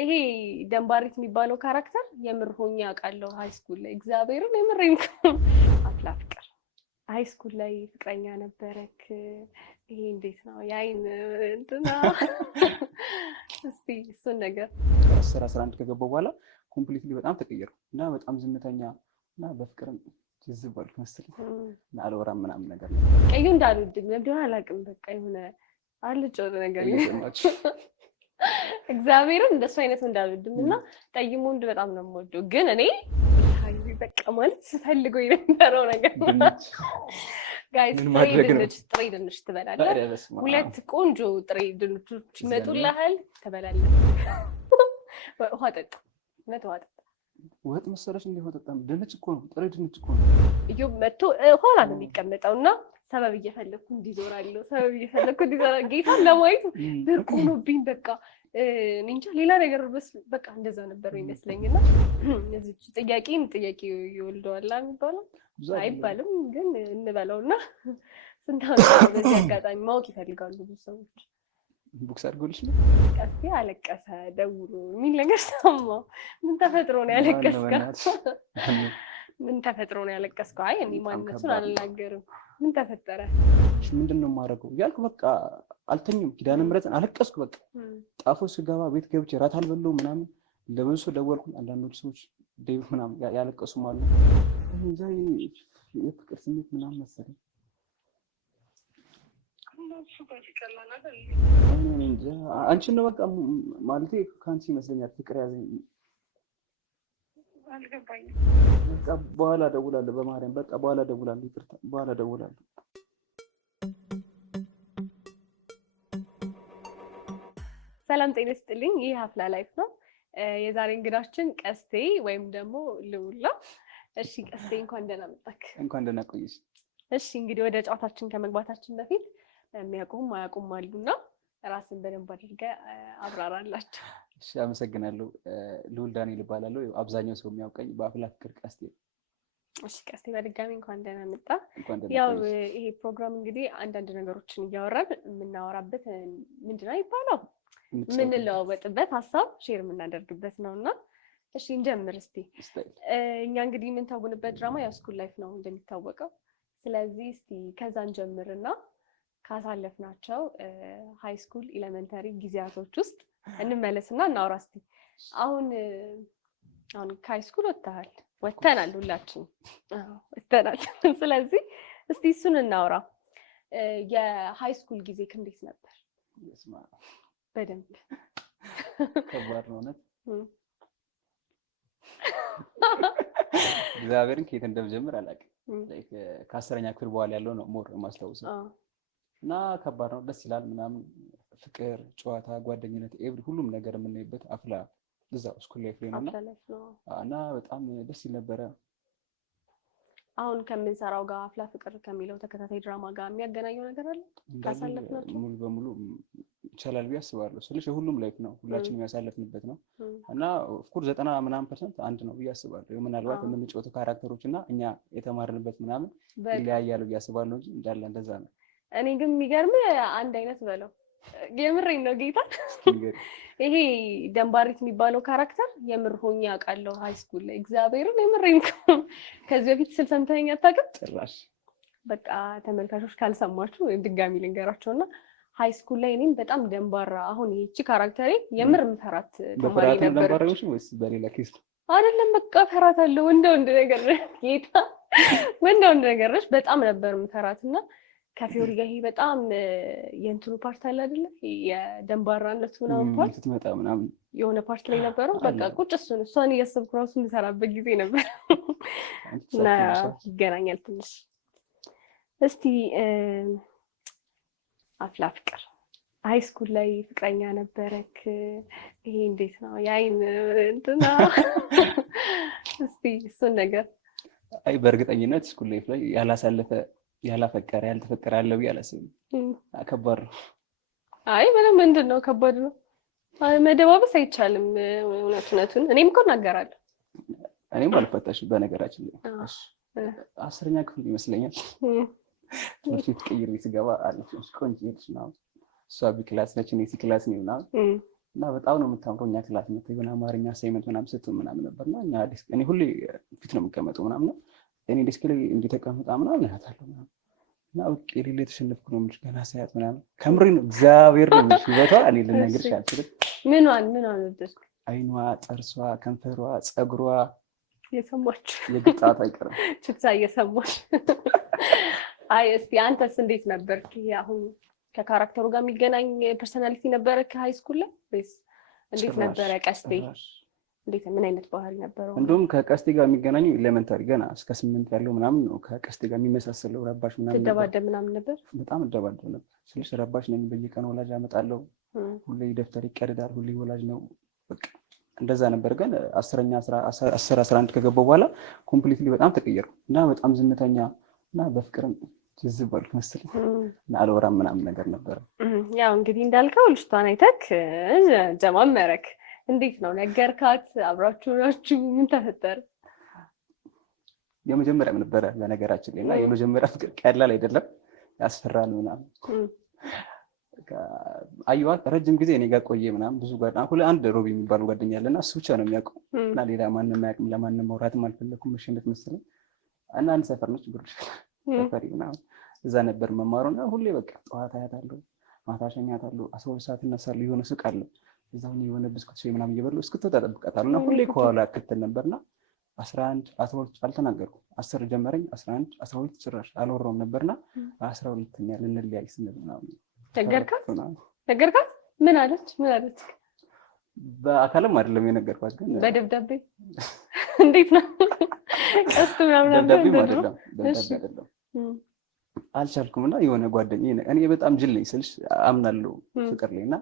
ይሄ ደንባሪት የሚባለው ካራክተር የምር ሆኜ አውቃለሁ ሃይ ስኩል ላይ እግዚአብሔርን የምሬን አፍላ ፍቅር ሃይ ስኩል ላይ ፍቅረኛ ነበረክ ይሄ እንዴት ነው ያይን እንትና እስቲ እሱን ነገር 11 ከገባው በኋላ ኮምፕሊትሊ በጣም ተቀየርኩ እና በጣም ዝምተኛ እና በፍቅር ትዝባልኩ መሰለኝ እና አልወራም ምናምን ነገር ነው ቀዩ እንዳልወድም ለምን አላውቅም በቃ የሆነ አልጮህ ነገር እግዚአብሔርን እንደሱ አይነት እንዳልወድም እና ጠይሞ እንደ በጣም ነው የምወደው ግን እኔ በቃ ማለት ስፈልገው የነበረው ነገር ጋይስ ጥሬ ድንች ትበላለህ ሁለት ቆንጆ ጥሬ ድንቾች ይመጡልሃል ትበላለህ ውሃ ጠጣ ውሃ ጠጣ ወጥ መሰለሽ እንደ ውሃ ጠጣም ድንች እኮ ነው ጥሬ ድንች እኮ ነው እዩ መጥቶ ሆና ነው የሚቀመጠውና ሰበብ እየፈለኩ እንዲዞራለሁ ሰበብ እየፈለኩ እንዲዞራ ጌታን ለማየት ብርቁኖብኝ በቃ እንጃ ሌላ ነገር በቃ እንደዛ ነበር ይመስለኝና እነዚህ ጥያቄ ይወልደዋል የሚባለው አይባልም ግን እንበለውና ስንታው በዚህ አጋጣሚ ማወቅ ይፈልጋሉ ብዙ ሰዎች ቡክስ አድርጎልሽ ነው ቀስቴ አለቀሰ ደውሎ የሚል ነገር ሰማሁ ምን ተፈጥሮ ነው ያለቀስከው ምን ተፈጥሮ ነው ያለቀስከው አይ እኔ ማንነቱን አልናገርም ምን ተፈጠረ ምንድነው ማረገው ያልኩ በቃ አልተኝም ኪዳነ ምሕረትን አለቀስኩ በቃ ጣፎ ስገባ ቤት ገብቼ ራት አልበለው ምናምን ለምን ሰው ደወልኩ አንዳንዶች ሰዎች ዴቭ ምናምን ያለቀሱ ማለት እንጃ የፍቅር ስሜት ምናምን መሰለኝ አንቺ ነው በቃ ማለቴ ካንቺ ይመስለኛል ፍቅር ያዘኝ አልገባኝም በቃ በኋላ ደውላለሁ በማርያም በቃ በኋላ ደውላለሁ ይቅርታ በኋላ ደውላለሁ ሰላም ጤና ይስጥልኝ ይሄ ሀፍላ ላይፍ ነው የዛሬ እንግዳችን ቀስቴ ወይም ደግሞ ልውላ እሺ ቀስቴ እንኳን ደህና መጣክ እንኳን ደህና ቆይሽ እሺ እንግዲህ ወደ ጨዋታችን ከመግባታችን በፊት የሚያውቁም አያውቁም አሉና ራስን በደንብ አድርገህ አብራራላችሁ እሺ አመሰግናለሁ ልውል ዳንኤል እባላለሁ አብዛኛው ሰው የሚያውቀኝ በአፍላ ፍቅር ቀስቴ እሺ ቀስቴ በድጋሚ እንኳን ደህና መጣ ያው ይሄ ፕሮግራም እንግዲህ አንዳንድ ነገሮችን እያወራን የምናወራበት ምንድነው ይባላል ምን ለወጥበት ሐሳብ ሼር የምናደርግበት ነውና እሺ እንጀምር እስቲ እኛ እንግዲህ ምን ታውቁንበት ድራማ ያው ስኩል ላይፍ ነው እንደሚታወቀው ስለዚህ እስቲ ከዛን ጀምርና ካሳለፍናቸው ሃይ ስኩል ኤሌመንተሪ ጊዜያቶች ውስጥ እንመለስና እናውራ እስቲ አሁን ከሃይ ስኩል ወጥተናል ሁላችን ወጥተናል ስለዚህ እስቲ እሱን እናውራ የሃይ ስኩል ጊዜ እንዴት ነበር በደንብ ከባድ ነው ማለት እግዚአብሔርን ከየት እንደምጀምር አላውቅም ላይክ ከ10ኛ ክፍል በኋላ ያለው ነው ሞር ማስታወሰው እና ከባድ ነው ደስ ይላል ምናምን ፍቅር ጨዋታ ጓደኝነት ኤቭሪ ሁሉም ነገር የምንይበት አፍላ እዛው ስኩል ላይፍ ነው እና በጣም ደስ ይል ነበር አሁን ከምንሰራው ጋር አፍላ ፍቅር ከሚለው ተከታታይ ድራማ ጋር የሚያገናኘው ነገር አለ ካሳለፍናቸው ሙሉ በሙሉ ይቻላል ቢያስባለሁ ስለሽ ሁሉም ላይፍ ነው ሁላችንም ያሳለፍንበት ነው እና ኦፍ ኮርስ 90% አንድ ነው ቢያስባለሁ ምናልባት የምንጫወተው ካራክተሮች እና እኛ የተማርንበት ምናምን ይለያያሉ ቢያስባለሁ እንጂ እንዳለ እንደዛ ነው እኔ ግን የሚገርም አንድ አይነት በለው የምሬን ነው ጌታ ይሄ ደንባሪት የሚባለው ካራክተር የምር ሆኜ አውቃለሁ ሃይ ስኩል ላይ እግዚአብሔርን የምሬን ከዚህ በፊት ስልሰምተኛ አታውቅም ጭራሽ በቃ ተመልካቾች ካልሰማችሁ ድጋሚ ልንገራቸውና ሃይ ስኩል ላይ እኔም በጣም ደንባራ አሁን ይቺ ካራክተሬ የምር ምፈራት ተማሪ ነበር ደንባራዎች ወይስ በሌላ ኬስ አይደለም በቃ ፈራታለሁ ወንድ ነገር ጌታ ወንድ ነገር በጣም ነበር ምፈራትና ከፊዮሪ ጋር ይሄ በጣም የእንትኑ ፓርት አለ አይደለ የደንባራነቱ ምናምን ፓርት ስትመጣ ምናምን የሆነ ፓርት ላይ ነበረው በቃ ቁጭ እሷን እያሰብኩ ራሱ የምሰራበት ጊዜ ነበር እና ይገናኛል ትንሽ እስቲ አፍላ ፍቅር ሃይ ስኩል ላይ ፍቅረኛ ነበረክ ይሄ እንዴት ነው ያይን እንትና እስቲ እሱን ነገር አይ በእርግጠኝነት ስኩል ላይፍ ላይ ያላፈቀረ ያልተፈቀረ አለ ቢያላስብ ከባድ ነው አይ ምንድነው ከባድ ነው መደባበስ አይቻልም እውነቱን እኔም እኮ እናገራለሁ እኔም አልፈታሽ በነገራችን ላይ 10ኛ ክፍል ይመስለኛል ትምህርት ቀይሬ ስገባ አለች ቆንጆ ልጅ ነው እሷ ቢ ክላስ ነች እኔ ሲ ክላስ ነኝ እና እና በጣም ነው የምታምረው። እኛ ክላስ መጥተው የሆነ አማርኛ አሳይመንት ምናምን ስትል ምናምን ነበርና እኛ እኔ ሁሌ ፊት ነው የምቀመጠው ምናምን እኔ ዴስክ ላይ እንዲተቀምጣ ምናምን እላታለሁ ምናምን እና በቃ የሌለ የተሸነፍኩ ነው የምልሽ ገና ሳያት ምናምን ከምሬ ነው እግዚአብሔር ነው የምልሽ ውበቷ እኔ ልነግርሽ አልችልም። ምኗን ወደድክ? አይኗ፣ ጥርሷ፣ ከንፈሯ፣ ፀጉሯ የሰማች የግጣት አይቀርም ችግዛ እየሰማች። አይ እስቲ አንተስ እንዴት ነበርክ? አሁን ከካራክተሩ ጋር የሚገናኝ ፐርሰናሊቲ ነበረ ከሃይ ስኩል ላይ ወይስ እንዴት ነበረ? ቀስቴ እንዴት ምን አይነት ባህሪ ነበረው? እንደውም ከቀስቴ ጋር የሚገናኙ ኤሌመንታሪ ገና እስከ 8 ያለው ምናምን ነው። ከቀስቴ ጋር የሚመሳሰለው ረባሽ ምናምን ትደባደብ ምናምን ነበር። በጣም እደባደብ ነበር ስልሽ ረባሽ ነኝ። በየቀኑ ወላጅ አመጣለሁ። ሁሌ ደብተር ይቀደዳል። ሁሌ ወላጅ ነው በቃ እንደዛ ነበር። ግን 11 ከገባው በኋላ ኮምፕሊትሊ በጣም ተቀየርኩ እና በጣም ዝምተኛ እና በፍቅርም ትዝባልኩ መሰለኝ እና አልወራም ምናምን ነገር ነበር። ያው እንግዲህ እንዳልከው ልጅቷን አይተክ ጀማመረክ። እንዴት ነው ነገርካት? አብራችሁ ናችሁ? ምን ተፈጠረ? የመጀመሪያም ነበረ በነገራችን ላይ እና የመጀመሪያ ፍቅር ቀላል አይደለም፣ ያስፈራል ምናምን። አየኋት ረጅም ጊዜ እኔ ጋር ቆየ ምናምን ብዙ ጓደኛ አንድ ሮቢ የሚባል ጓደኛ አለና እሱ ብቻ ነው የሚያውቀው እና ሌላ ማንንም አያውቅም። ለማንም ማውራትም አልፈለኩም መሸነፍ መሰለኝ እና አንድ ሰፈር ነች ጉርድ ሰፈሪ ምናምን እዛ ነበር መማሩና ሁሌ በቃ ጠዋት አያታለሁ፣ ማታ ሸኛታለሁ፣ 12 ሰዓት እነሳለሁ። የሆነ ሱቅ አለ እዛው የሆነ ብስኩት ሻይ ምናምን እየበላሁ እስክትወጣ እጠብቃታለሁ እና ሁሌ ከኋላ እከተል ነበርና 11 12 አልተናገርኩም። 10 ጀመረኝ 11 12 ጭራሽ አልወራሁም ነበርና 12ኛ ልንለያይ ስንል ምናምን ነገርካት? ምን አለች? በአካልም አይደለም የነገርኳት ግን በደብዳቤ እንዴት ነው? ቀስቱ ምናምን ደብዳቤ አይደለም አልቻልኩም እና የሆነ ጓደኛዬ እኔ በጣም ጅል ነኝ ስልሽ አምናለሁ ፍቅር ላይ እና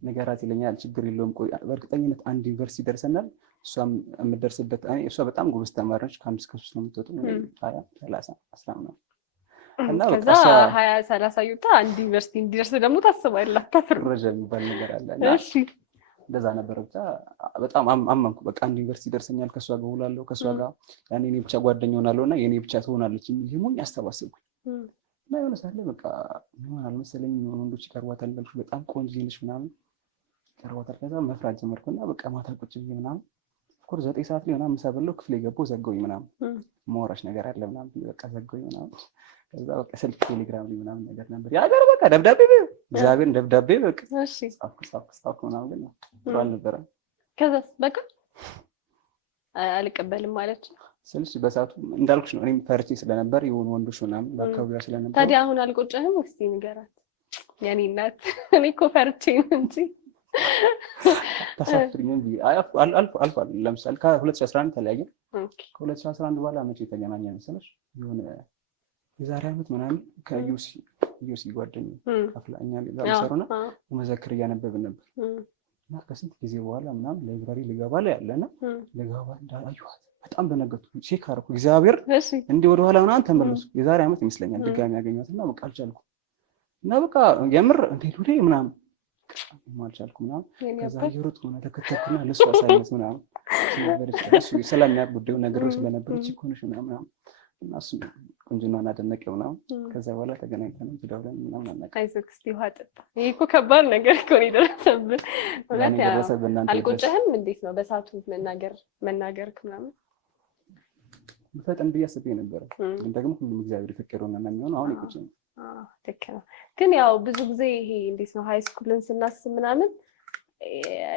ነገራት ይለኛል። ችግር የለውም ቆይ በእርግጠኝነት አንድ ዩኒቨርሲቲ ደርሰናል። እሷም የምትደርስበት እሷ በጣም ጎበዝ ተማሪ ነች። ከ5 እስከ 3 ነው የምትወጣው 20 30 10 ነው እና ከዛ 20 30 ይውጣ አንድ ዩኒቨርሲቲ እንዲደርስ ደግሞ ታስባለህ። ታፍረጀ የሚባል ነገር አለ። እሺ እንደዛ ነበር። ብቻ በጣም አመንኩ። በቃ አንድ ዩኒቨርሲቲ ደርሰኛል፣ ከሷ ጋር ውላለሁ፣ ከሷ ጋር ያኔ እኔ ብቻ ጓደኛ ሆናለሁና የኔ ብቻ ትሆናለች የሚል ይሞኝ አስተባሰብኩኝ እና የሆነ ሳለ በቃ ምን አልመሰለኝ የሆነ ወንዶች ይቀርቧታል እንዳልኩሽ በጣም ቆንጆ ነሽ ምናምን ይቀርቧታል። ከዛ መፍራት ጀመርኩና በቃ ማታ ቁጭ ብዬ ምናምን ኮር 9 ሰዓት ላይ ምናምን ምሳ በለው ክፍሌ ገባሁ ዘጋሁኝ ምናምን ማውራሽ ነገር አለ ምናምን በቃ ዘጋሁኝ ምናምን። ከዛ በቃ ስልክ ቴሌግራም ላይ ምናምን ነገር ነበር ያገር በቃ ደብዳቤ እግዚአብሔር ደብዳቤ በቃ እሺ ጻፍኩ ምናምን ግን ጥሩ አልነበረም። ከዛ በቃ አልቀበልም ማለት ስልሽ በሰዓቱ እንዳልኩሽ ነው። እኔም ፈርቼ ስለነበር የሆኑ ወንዶች ምናምን በአካባቢዋ ስለነበር ታዲያ አሁን አልቆጨህም? እስቲ ንገራት የኔ እናት። እኔ እኮ ፈርቼ ነው እንጂ ተሳፍሪኝ እንጂ አልፏል። ለምሳሌ ከ2011 ተለያየን። ከ2011 በኋላ መቼ ተገናኘ መሰለሽ? የሆነ የዛሬ ዓመት ምናምን ከዩሲ ጓደኛዬ አፍላኛ ላይ ሰሩና መዘክር እያነበብን ነበር እና ከስንት ጊዜ በኋላ ምናምን ላይብራሪ ልገባ ላይ ያለና ልገባ እንዳላየኋት በጣም በነገርኩ ቼክ አደረኩ። እግዚአብሔር እንዲህ ወደ ኋላ ምናምን ተመለስኩ። የዛሬ ዓመት ይመስለኛል ድጋሚ ያገኘኋትና በቃ አልቻልኩም እና በቃ የምር እንዴት ወዴ ምናምን ማልቻልኩም ምናምን ከዛ ይሩት ሆነ ተከተልኩና ለሷ ሳይመስ ምናምን ስለነበረች እሱ ስለሚያውቅ ጉዳዩን ነገሮች ስለነበረች ይኮንሽ ምናምን እና እሱ ቆንጆና አደነቀው ምናምን ከዛ በኋላ ተገናኝተን ትዳውለን ምናምን አናውቅም። አይዞህ እስቲ ውሃ ጠጣ። ይሄ እኮ ከባድ ነገር እኮ ነው የደረሰብህ። እውነት አልቆጨህም? እንዴት ነው በሰዓቱ መናገርክ ምናምን? በጣም ብያስብ ነበር ግን ደግሞ ሁሉም እግዚአብሔር የፈቀደውና የሚሆነው አሁን ይቆጨኝ። ልክ ነው። ግን ያው ብዙ ጊዜ ይሄ እንዴት ነው ሃይ ስኩልን ስናስብ ምናምን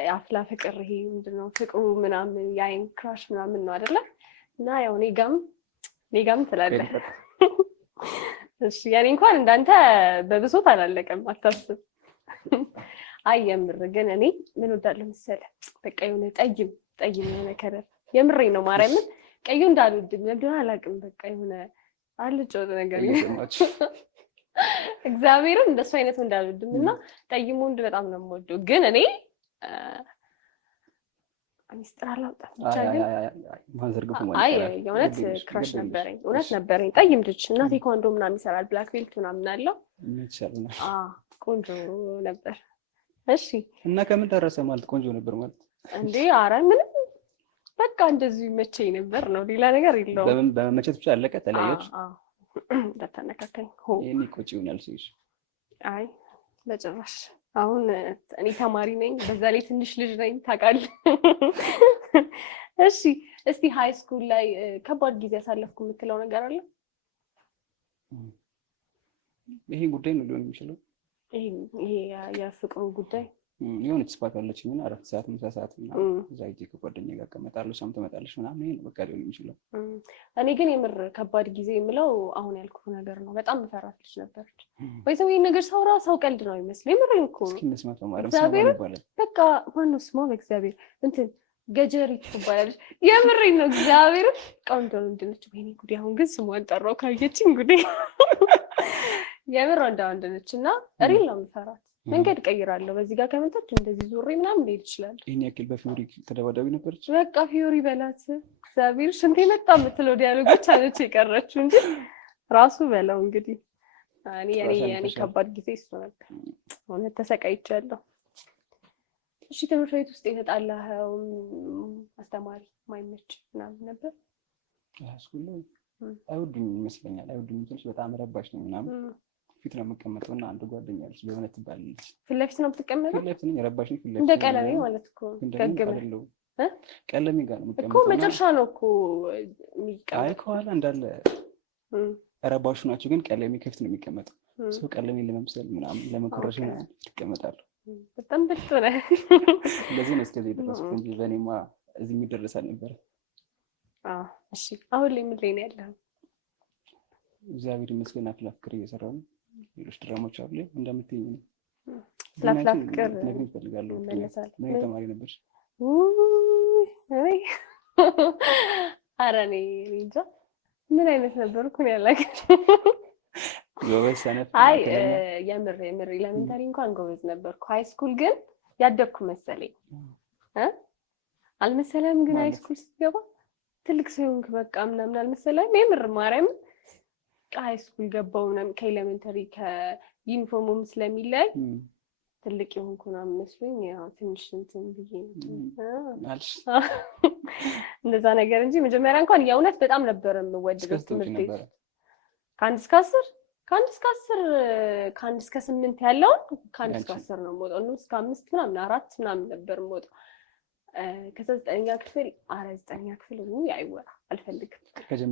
የአፍላ ፍቅር ይሄ ምንድነው ፍቅሩ ምናምን የአይን ክራሽ ምናምን ነው አይደለ? እና ያው ኔጋም ትላለህ። እሺ ያኔ እንኳን እንዳንተ በብሶት አላለቀም አታስብ። አይ የምር ግን እኔ ምን ወዳለሁ መሰለህ በቃ የሆነ ጠይም የሆነ ከለር የምሬን ነው ማርያምን ቀዩ እንዳልወድም ለምን አላውቅም። በቃ የሆነ አልጮ ነገር ይሰማችሁ እግዚአብሔርን እንደሱ አይነት እንዳልወድም እና ጠይም ወንድ በጣም ነው የምወደው። ግን እኔ ሚስጥር አላውጣም ብቻ ግን አይ የእውነት ክራሽ ነበረኝ፣ እውነት ነበረኝ። ጠይም ልጅ እና ቴኳንዶ ምናምን ይሰራል ብላክ ቤልት ምናምን አለው። ቆንጆ ነበር። እሺ እና ከምን ደረሰ ማለት ቆንጆ ነበር ማለት እንዴ? ኧረ ምንም በቃ እንደዚህ መቼኝ ነበር ነው ሌላ ነገር የለውም። በመመቸት ብቻ አለቀ። ተለያየች? ተነካከኝ ይሄኔ ቆጭ ይሆናል ሲሽ? አይ በጭራሽ አሁን እኔ ተማሪ ነኝ፣ በዛ ላይ ትንሽ ልጅ ነኝ ታውቃለህ። እሺ እስቲ ሃይ ስኩል ላይ ከባድ ጊዜ ያሳለፍኩ የምትለው ነገር አለ? ይሄ ጉዳይ ነው ሊሆን የሚችለው። ይሄ የፍቅሩ ጉዳይ የሆነች ስፓት አለችኝ እና 4 ሰዓት ምሳ ሰዓት እና እዛ ጊዜ ከጓደኛዬ ጋር እቀመጣለሁ፣ እሷም ትመጣለች ምናምን። ይሄ ነው በቃ ሊሆን የሚችለው። እኔ ግን የምር ከባድ ጊዜ የምለው አሁን ያልኩት ነገር ነው። በጣም ፈራት ልጅ ነበረች ወይ ሰው ይሄን ነገር ሳውራ ሰው ቀልድ ነው ይመስለኝ። የምሬን እኮ እስኪ እንስማት በማርያም ሰው ይባላል። በቃ ማነው ስሟ? በእግዚአብሔር እንትን ገጀሪት ትባላለች። የምሬን ነው እግዚአብሔር። ቆንጆ እንደነች ወይኔ ጉዴ! አሁን ግን ስሟን ጠራው ካየችኝ ጉዴ። የምር እንደነች እና ሪል ነው የምፈራት። መንገድ ቀይራለሁ በዚህ ጋር ከመጣች እንደዚህ ዙሬ ምናምን ልሄድ ይችላል። ይሄን ያክል በፊዮሪ ተደባዳቢ ነበረች። በቃ ፊዮሪ በላት እግዚአብሔር ሽንቴ መጣ የምትለው ዲያሎጎች አለች የቀረችው እንጂ ራሱ በለው እንግዲህ እኔ ከባድ ጊዜ እሱ ነበር። እውነት ተሰቃይቻለሁ። እሺ ትምህርት ቤት ውስጥ የተጣላኸው አስተማሪ ማይመች ምናምን ነበር? ስኩል ላይ አይወዱኝ ይመስለኛል። አይወዱኝ ትንሽ በጣም ረባሽ ነው ምናምን ፊት ነው የምቀመጠው እና አንድ ጓደኛ አለች በእውነት ትባላለች። ፊት ለፊት ነው የምትቀመጠው? ፊት ለፊት ነኝ። ረባሽ ነኝ። ፊት ለፊት እንደ ቀለሜ ማለት እኮ ገገመ ቀለሜ ጋር ነው የምቀመጠው እኮ መጨረሻ ነው እኮ የሚቀመጠው። አይ ከኋላ እንዳለ ረባሹ ናቸው፣ ግን ቀለሜ ከፊት ነው የሚቀመጠው። ሰው ቀለሜን ለመምሰል ምናምን ለመኮረሽ ምናምን ይቀመጣሉ። በጣም ብልጥ ነህ። እንደዚህ ነው እስከዚህ ደረስኩት እንጂ በእኔማ እዚህ የሚደርስ አልነበረ። እሺ አሁን ላይ ምን ላይ ነው ያለኸው? እግዚአብሔር ይመስገን አፍላ ፍቅር እየሰራሁ ነው። ሌሎች ድራማዎች አሉ እንደምትይኝ ነው። ስለ አፍላ ፍቅር ነግሬ እፈልጋለሁ። ምን ተማሪ ነበርሽ? ኧረ እኔ እንጃ ምን አይነት ነበርኩ ነው ያላገር። ጎበዝ ሰነፍ? አይ የምር ኤሌመንተሪ እንኳን ጎበዝ ነበርኩ። ሃይ ስኩል ግን ያደግኩ መሰለኝ አልመሰለም። ግን ሃይ ስኩል ስትገባ ትልቅ ሰው ሆንክ በቃ ምናምን አልመሰለም። የምር ማርያም ሃይ ስኩል ገባው ምናምን ከኤሌመንተሪ ከዩኒፎርሙም ስለሚለይ ትልቅ የሆንኩ ነው መስሎኝ ያው ትንሽ እንትን ብዬ እንደዛ ነገር እንጂ መጀመሪያ እንኳን የእውነት በጣም ነበር የምወደው ትምህርት ቤት ከአንድ እስከ 8 ያለውን ከአንድ እስከ 10 ነው የምወጣው ነው እስከ 5 ምናምን 4 ምናምን ነበር የምወጣው። ከ9ኛ ክፍል 9ኛ ክፍል ነው አይወራ አልፈልግም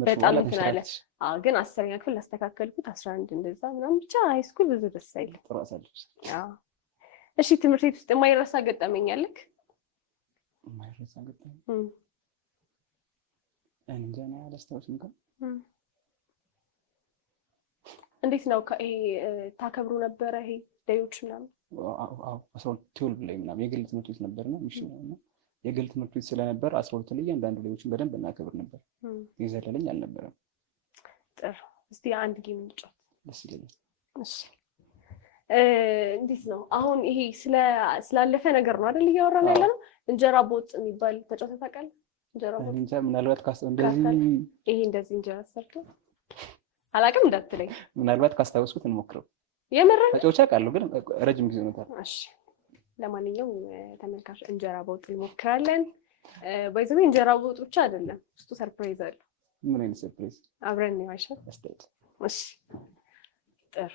በጣም እንትን አለ። ግን 10ኛ ክፍል አስተካከልኩት 11 እንደዛ ምናምን ብቻ ሃይ ስኩል ብዙ ደስ አይልም። እሺ ትምህርት ቤት ውስጥ የማይረሳ ገጠመኝ አለክ? የማይረሳ ገጠመኝ እንጃ ነው አላስታውስም። እንዴት ነው ታከብሩ ነበረ ይሄ ዴዮች ምናምን? አዎ 12 ላይ ምናምን የግል ትምህርት ቤት ነበርና ነው የግል ትምህርት ቤት ስለነበር 12 ላይ አንዳንድ ዴዮችን በደንብ እናከብር ነበር። የዘለለኝ አልነበረም። ጥሩ እስቲ አንድ ጌም እንጫወት። ደስ ይለኛል። እሺ እንዴት ነው አሁን ይሄ ስላለፈ ነገር ነው አይደል እያወራን ያለነው? እንጀራ ቦጥ የሚባል ተጫውተህ ታውቃለህ? እንጀራ ቦጥ እንጃ ምናልባት እንደዚህ ይሄ እንደዚህ እንጀራ ሰርቶ አላውቅም እንዳትለኝ። ምናልባት ካስታወስኩት እንሞክረው። የምር ተጫውቼ አውቃለሁ ግን ረጅም ጊዜ ሆኖታል። እሺ ለማንኛውም ተመልካች እንጀራ ቦጥ እንሞክራለን። ባይዘው እንጀራ ቦጥ ብቻ አይደለም ውስጡ ሰርፕራይዝ አለ። ምን አይነት ሰርፕራይዝ? አብረን ነው አይሻል? እሺ ጥሩ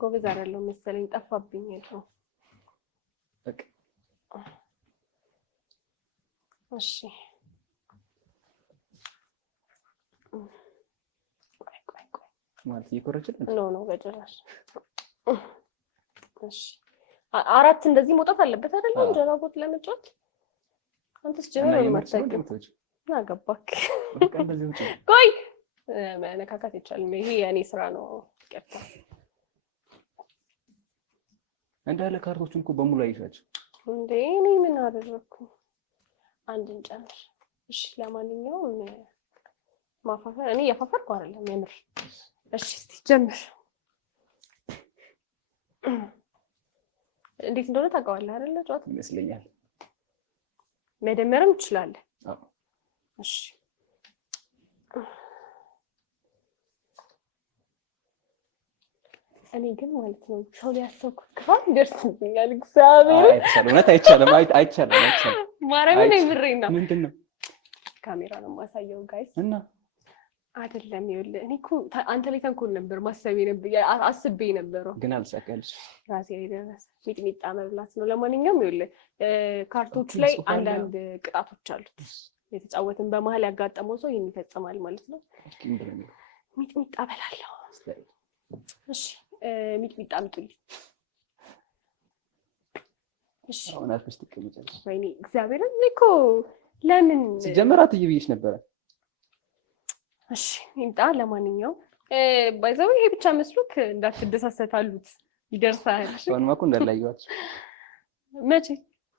ጎበዝ አይደለም መሰለኝ ጠፋብኝ ነው። በቃ እሺ ቆይ ማለት ይቆረጭል ነው በጭራሽ። እሺ 4 እንደዚህ መውጣት አለበት አይደል? እንጀራ ቦጥ ለመጫወት አንተስ ጀመረ ማታውቅ አገባክ። ቆይ መነካካት ይቻላል። ይሄ የኔ ስራ ነው። ቀጥታ እንዳለ ካርቶቹን እኮ በሙሉ አይሻቸው እንዴ? እኔ ምን አደረኩ? አንድ እንጨምር። እሺ ለማንኛውም ማፋፈር እኔ ያፋፈርኩ አይደለም የምር። እሺ እስቲ ጀምር። እንዴት እንደሆነ ታውቀዋለህ አይደል? ጨዋታ ይመስለኛል። መደመርም ትችላለህ። አዎ እሺ እኔ ግን ማለት ነው ሰው ሊያስተውኩ ካል ደርስብኛል። እግዚአብሔር አይቻልም። ማርያምን ነው ምሬና ምንድነው ካሜራ ነው የማሳየው ጋይስ እና አይደለም ይኸውልህ እኔ እኮ አንተ ላይ ተንኮል ነበር ማሰብ አስቤ ነበረው ግን አልሳካልሽ ራሴ ላይ ደረሰ ሚጥሚጣ መብላት ነው ለማንኛውም ይኸውልህ ካርቶቹ ላይ አንዳንድ ቅጣቶች አሉት የተጫወትን በመሀል ያጋጠመው ሰው ይሄን ይፈጽማል ማለት ነው ሚጥሚጣ በላለሁ እሺ ሚጥሚጣ አምጡልኝ እሺ አሁን አልፈሽ ትቀመጫለሽ ወይኔ እግዚአብሔርን እኮ ለምን ሲጀመራት ይብይሽ ነበር እሺ ይምጣ ለማንኛውም ባይዘው ይሄ ብቻ መስሎክ እንዳትደሳሰታሉት ይደርሳል አሁን ማኩ እንዳላየዋት መቼ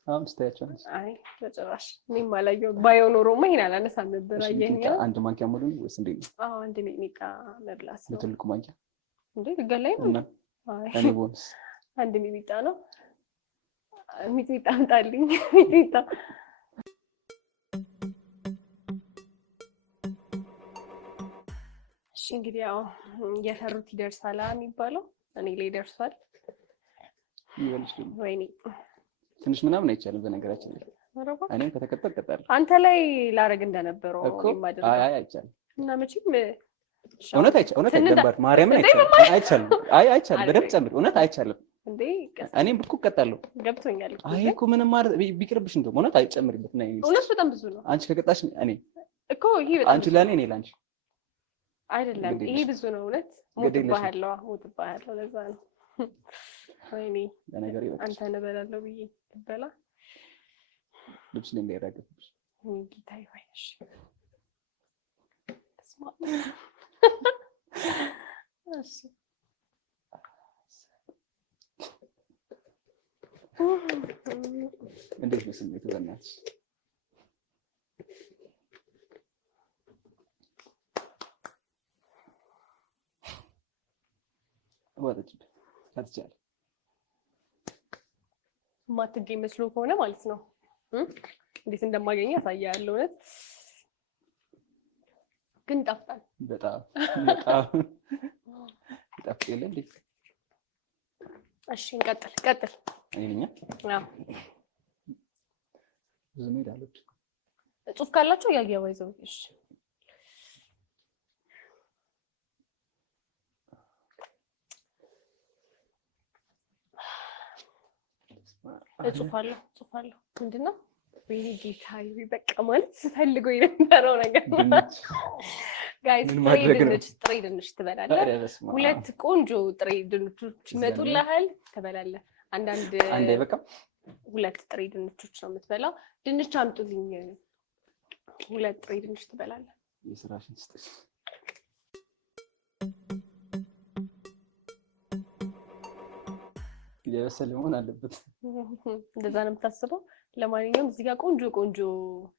አሁን ስታያቸው አይ ተጨራሽ እኔም አላየው ባየው ኖሮማ ይሄን አላነሳም ነበር አየኛ አንድ ማንኪያ ሙሉ ወይስ እንዴ አዎ አንድ ሚጥሚጣ መብላት ነው ትልቁ ማንኪያ እንዴ ገላይ ነው አይ እኔ ቦንስ አንድ ሚጥሚጣ ነው ሚጥሚጣ አምጣልኝ ሚጥሚጣ እሺ እንግዲህ ያው የፈሩት ይደርሳል የሚባለው እኔ ላይ ደርሷል ይወልሽ ወይኔ ትንሽ ምናምን አይቻልም በነገራችን ላይ እኔም ከተቀጠል ቀጣል አንተ ላይ ላረግ እንደነበረው የማደርገው አይ አይቻልም እና መቼም እውነት አይደለም ማርያምን አይቻልም አይቻልም በደምብ ጨምር እውነት አይቻልም እንዴ እኔም ብኩ ቀጣለሁ ገብቶኛል አይ እኮ ምንም ቢቅርብሽ እንደው እውነት አይጨምርበት ነው እውነት በጣም ብዙ ነው አንቺ ከቀጣሽ እኔ እኮ ይሄ በጣም አንቺ ለኔ እኔ ላንቺ አይደለም ይሄ ብዙ ነው እውነት ሞትባለው ለዛ ነው ወይኔ ለነገር ይበቃ አንተ ነበላለሁ ብዬ ትበላ ልብስ ላይ እንዳይራገፍሽ ጌታዬ ወይሽ ተስማ እሺ እንዴት ነው ስሜቱ በእናትሽ ወጥቼ አትቻለ ማትገኝ መስሎ ከሆነ ማለት ነው እንዴት እንደማገኝ ያሳያለሁ እውነት ግን ጣፍጣል በጣም ጣፍጤለ እንዴ እሺ እንቀጥል አይነኛ አዎ ዝም ይላልኩ ጽሁፍ ካላችሁ ያያው ይዘው እሺ ጽሁፋለሁ ምንድነው ወይ ጌታዬ በቃ ማለት ስፈልገው የነበረው ነገር ጋይስ ጥሬ ድንች ትበላለህ ሁለት ቆንጆ ጥሬ ድንቾች ይመጡልሃል ትበላለህ አንድ አይበቃም ሁለት ጥሬ ድንቾች ነው የምትበላው ድንች አምጡልኝ ሁለት ጥሬ ድንች ትበላለህ የስራሽን ስትሽ የበሰለ መሆን አለበት እንደዛ ነው የምታስበው ለማንኛውም እዚህ ጋር ቆንጆ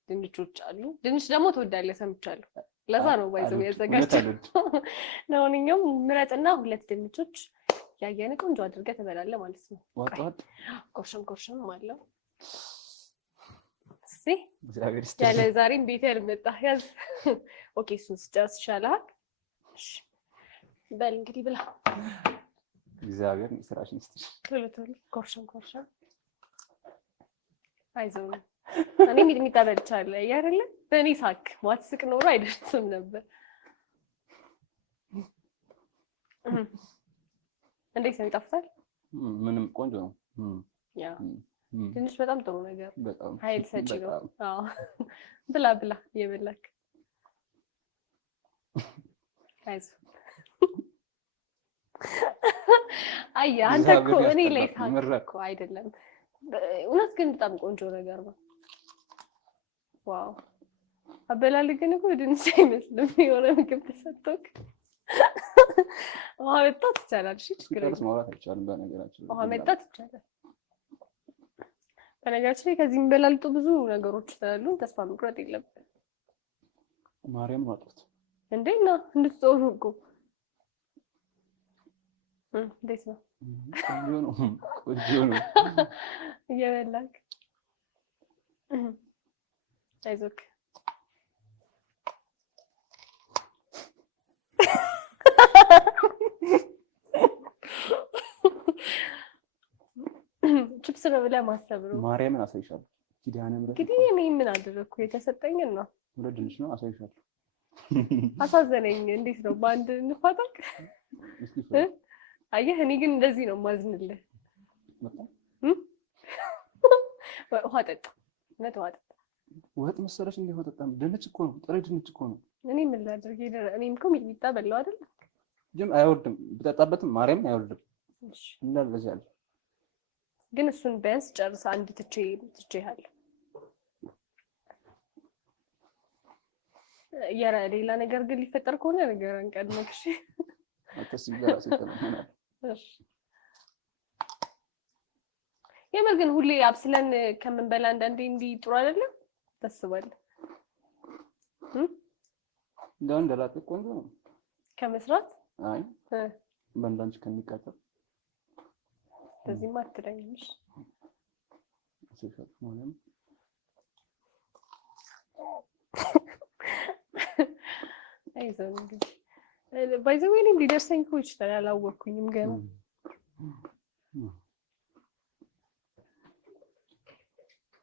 ድንቾች አሉ ድንች ደግሞ ትወዳለህ ሰምቻለሁ ለዛ ነው ባይዘው ያዘጋጀው ለማንኛውም ምረጥና ሁለት ድንቾች ያየነ ቆንጆ አድርገህ ትበላለህ ማለት ነው ዋጣት ኮርሽም አለው እግዚአብሔር ይስጥ ያለ ዛሬም ቤት ያልመጣ ያዝ ኦኬ እሱን ስጨርስ ይሻላል በል እንግዲህ ብላ እግዚአብሔር ስራሽን ይስጥሽ ቶሎ ኮርሽም አይዞህ እኔ ሚጥሚጣ በልቻለሁ አይደለ በእኔ ሳክ ማትስቅ ኖሮ አይደርስም ነበር እንዴት ነው ይጣፍጣል ምንም ቆንጆ ነው ያ ትንሽ በጣም ጥሩ ነገር በጣም ኃይል ሰጪ ነው አዎ ብላ እየበላክ አይዞህ አይ አንተ እኮ እኔ ላይ ሳክ አይደለም እውነት ግን በጣም ቆንጆ ነገር ነው ዋው አበላል ግን እኮ ድንች አይመስልም የሆነ ምግብ ተሰጥቶክ ውሃ መጣት ይቻላል እሺ ችግር የለም ማውራት አይቻልም በነገራችን ውሃ መጣት ይቻላል በነገራችን ላይ ከዚህ የሚበላልጡ ብዙ ነገሮች ስላሉ ተስፋ መቁረጥ የለብንም ማርያም ማጥቷት እንዴና እንድትጾሩ እኮ እንዴት ነው ቆንጆ ነው እየበላክ አይዞክ ችፕስ ነው ብለህ ማሰብ ነው ማርያምን አሳይሻለሁ ኪዳነ ምሕረት እንግዲህ እኔ ምን አደረኩ የተሰጠኝን ነው ሁለት ድንች ነው አሳይሻለሁ። አሳዘነኝ። እንዴት ነው በአንድ እንፋታቅ? አየህ እኔ ግን እንደዚህ ነው ማዝንልህ። ውሃ ጠጣ። እውነት ውሃ ጠጣ። ወጥ መሰለሽ እንዴ? ውሃ ጠጣም። ድንች እኮ ነው፣ ጥሬ ድንች እኮ ነው። እኔ ምን ላድርግ? እኔም እኮ ሚጥሚጣ በላው አይደል? ጅም አይወድም። ብጠጣበትም ማርያም አይወድም እንዳለ እዚህ አለ። ግን እሱን ቢያንስ ጨርሳ አንድ ትቼሃለሁ። ሌላ ነገር ግን ሊፈጠር ከሆነ ነገርን ቀድመህ እሺ። የምር ግን ሁሌ አብስለን ከምንበላ አንዳንዴ እንዲህ ጥሩ አይደለም ታስባለህ? እንደው እንደላጥ ቆንጆ ነው ከመስራት። አይ በእንዳንቺ ከሚቃጠል በዚህማ አትለኝም። እሺ ማለት አይዞህ እንግዲህ ባይ ዘ ዌይ እኔም ሊደርሰኝ እኮ ይችላል፣ አላወቅኩኝም ገና።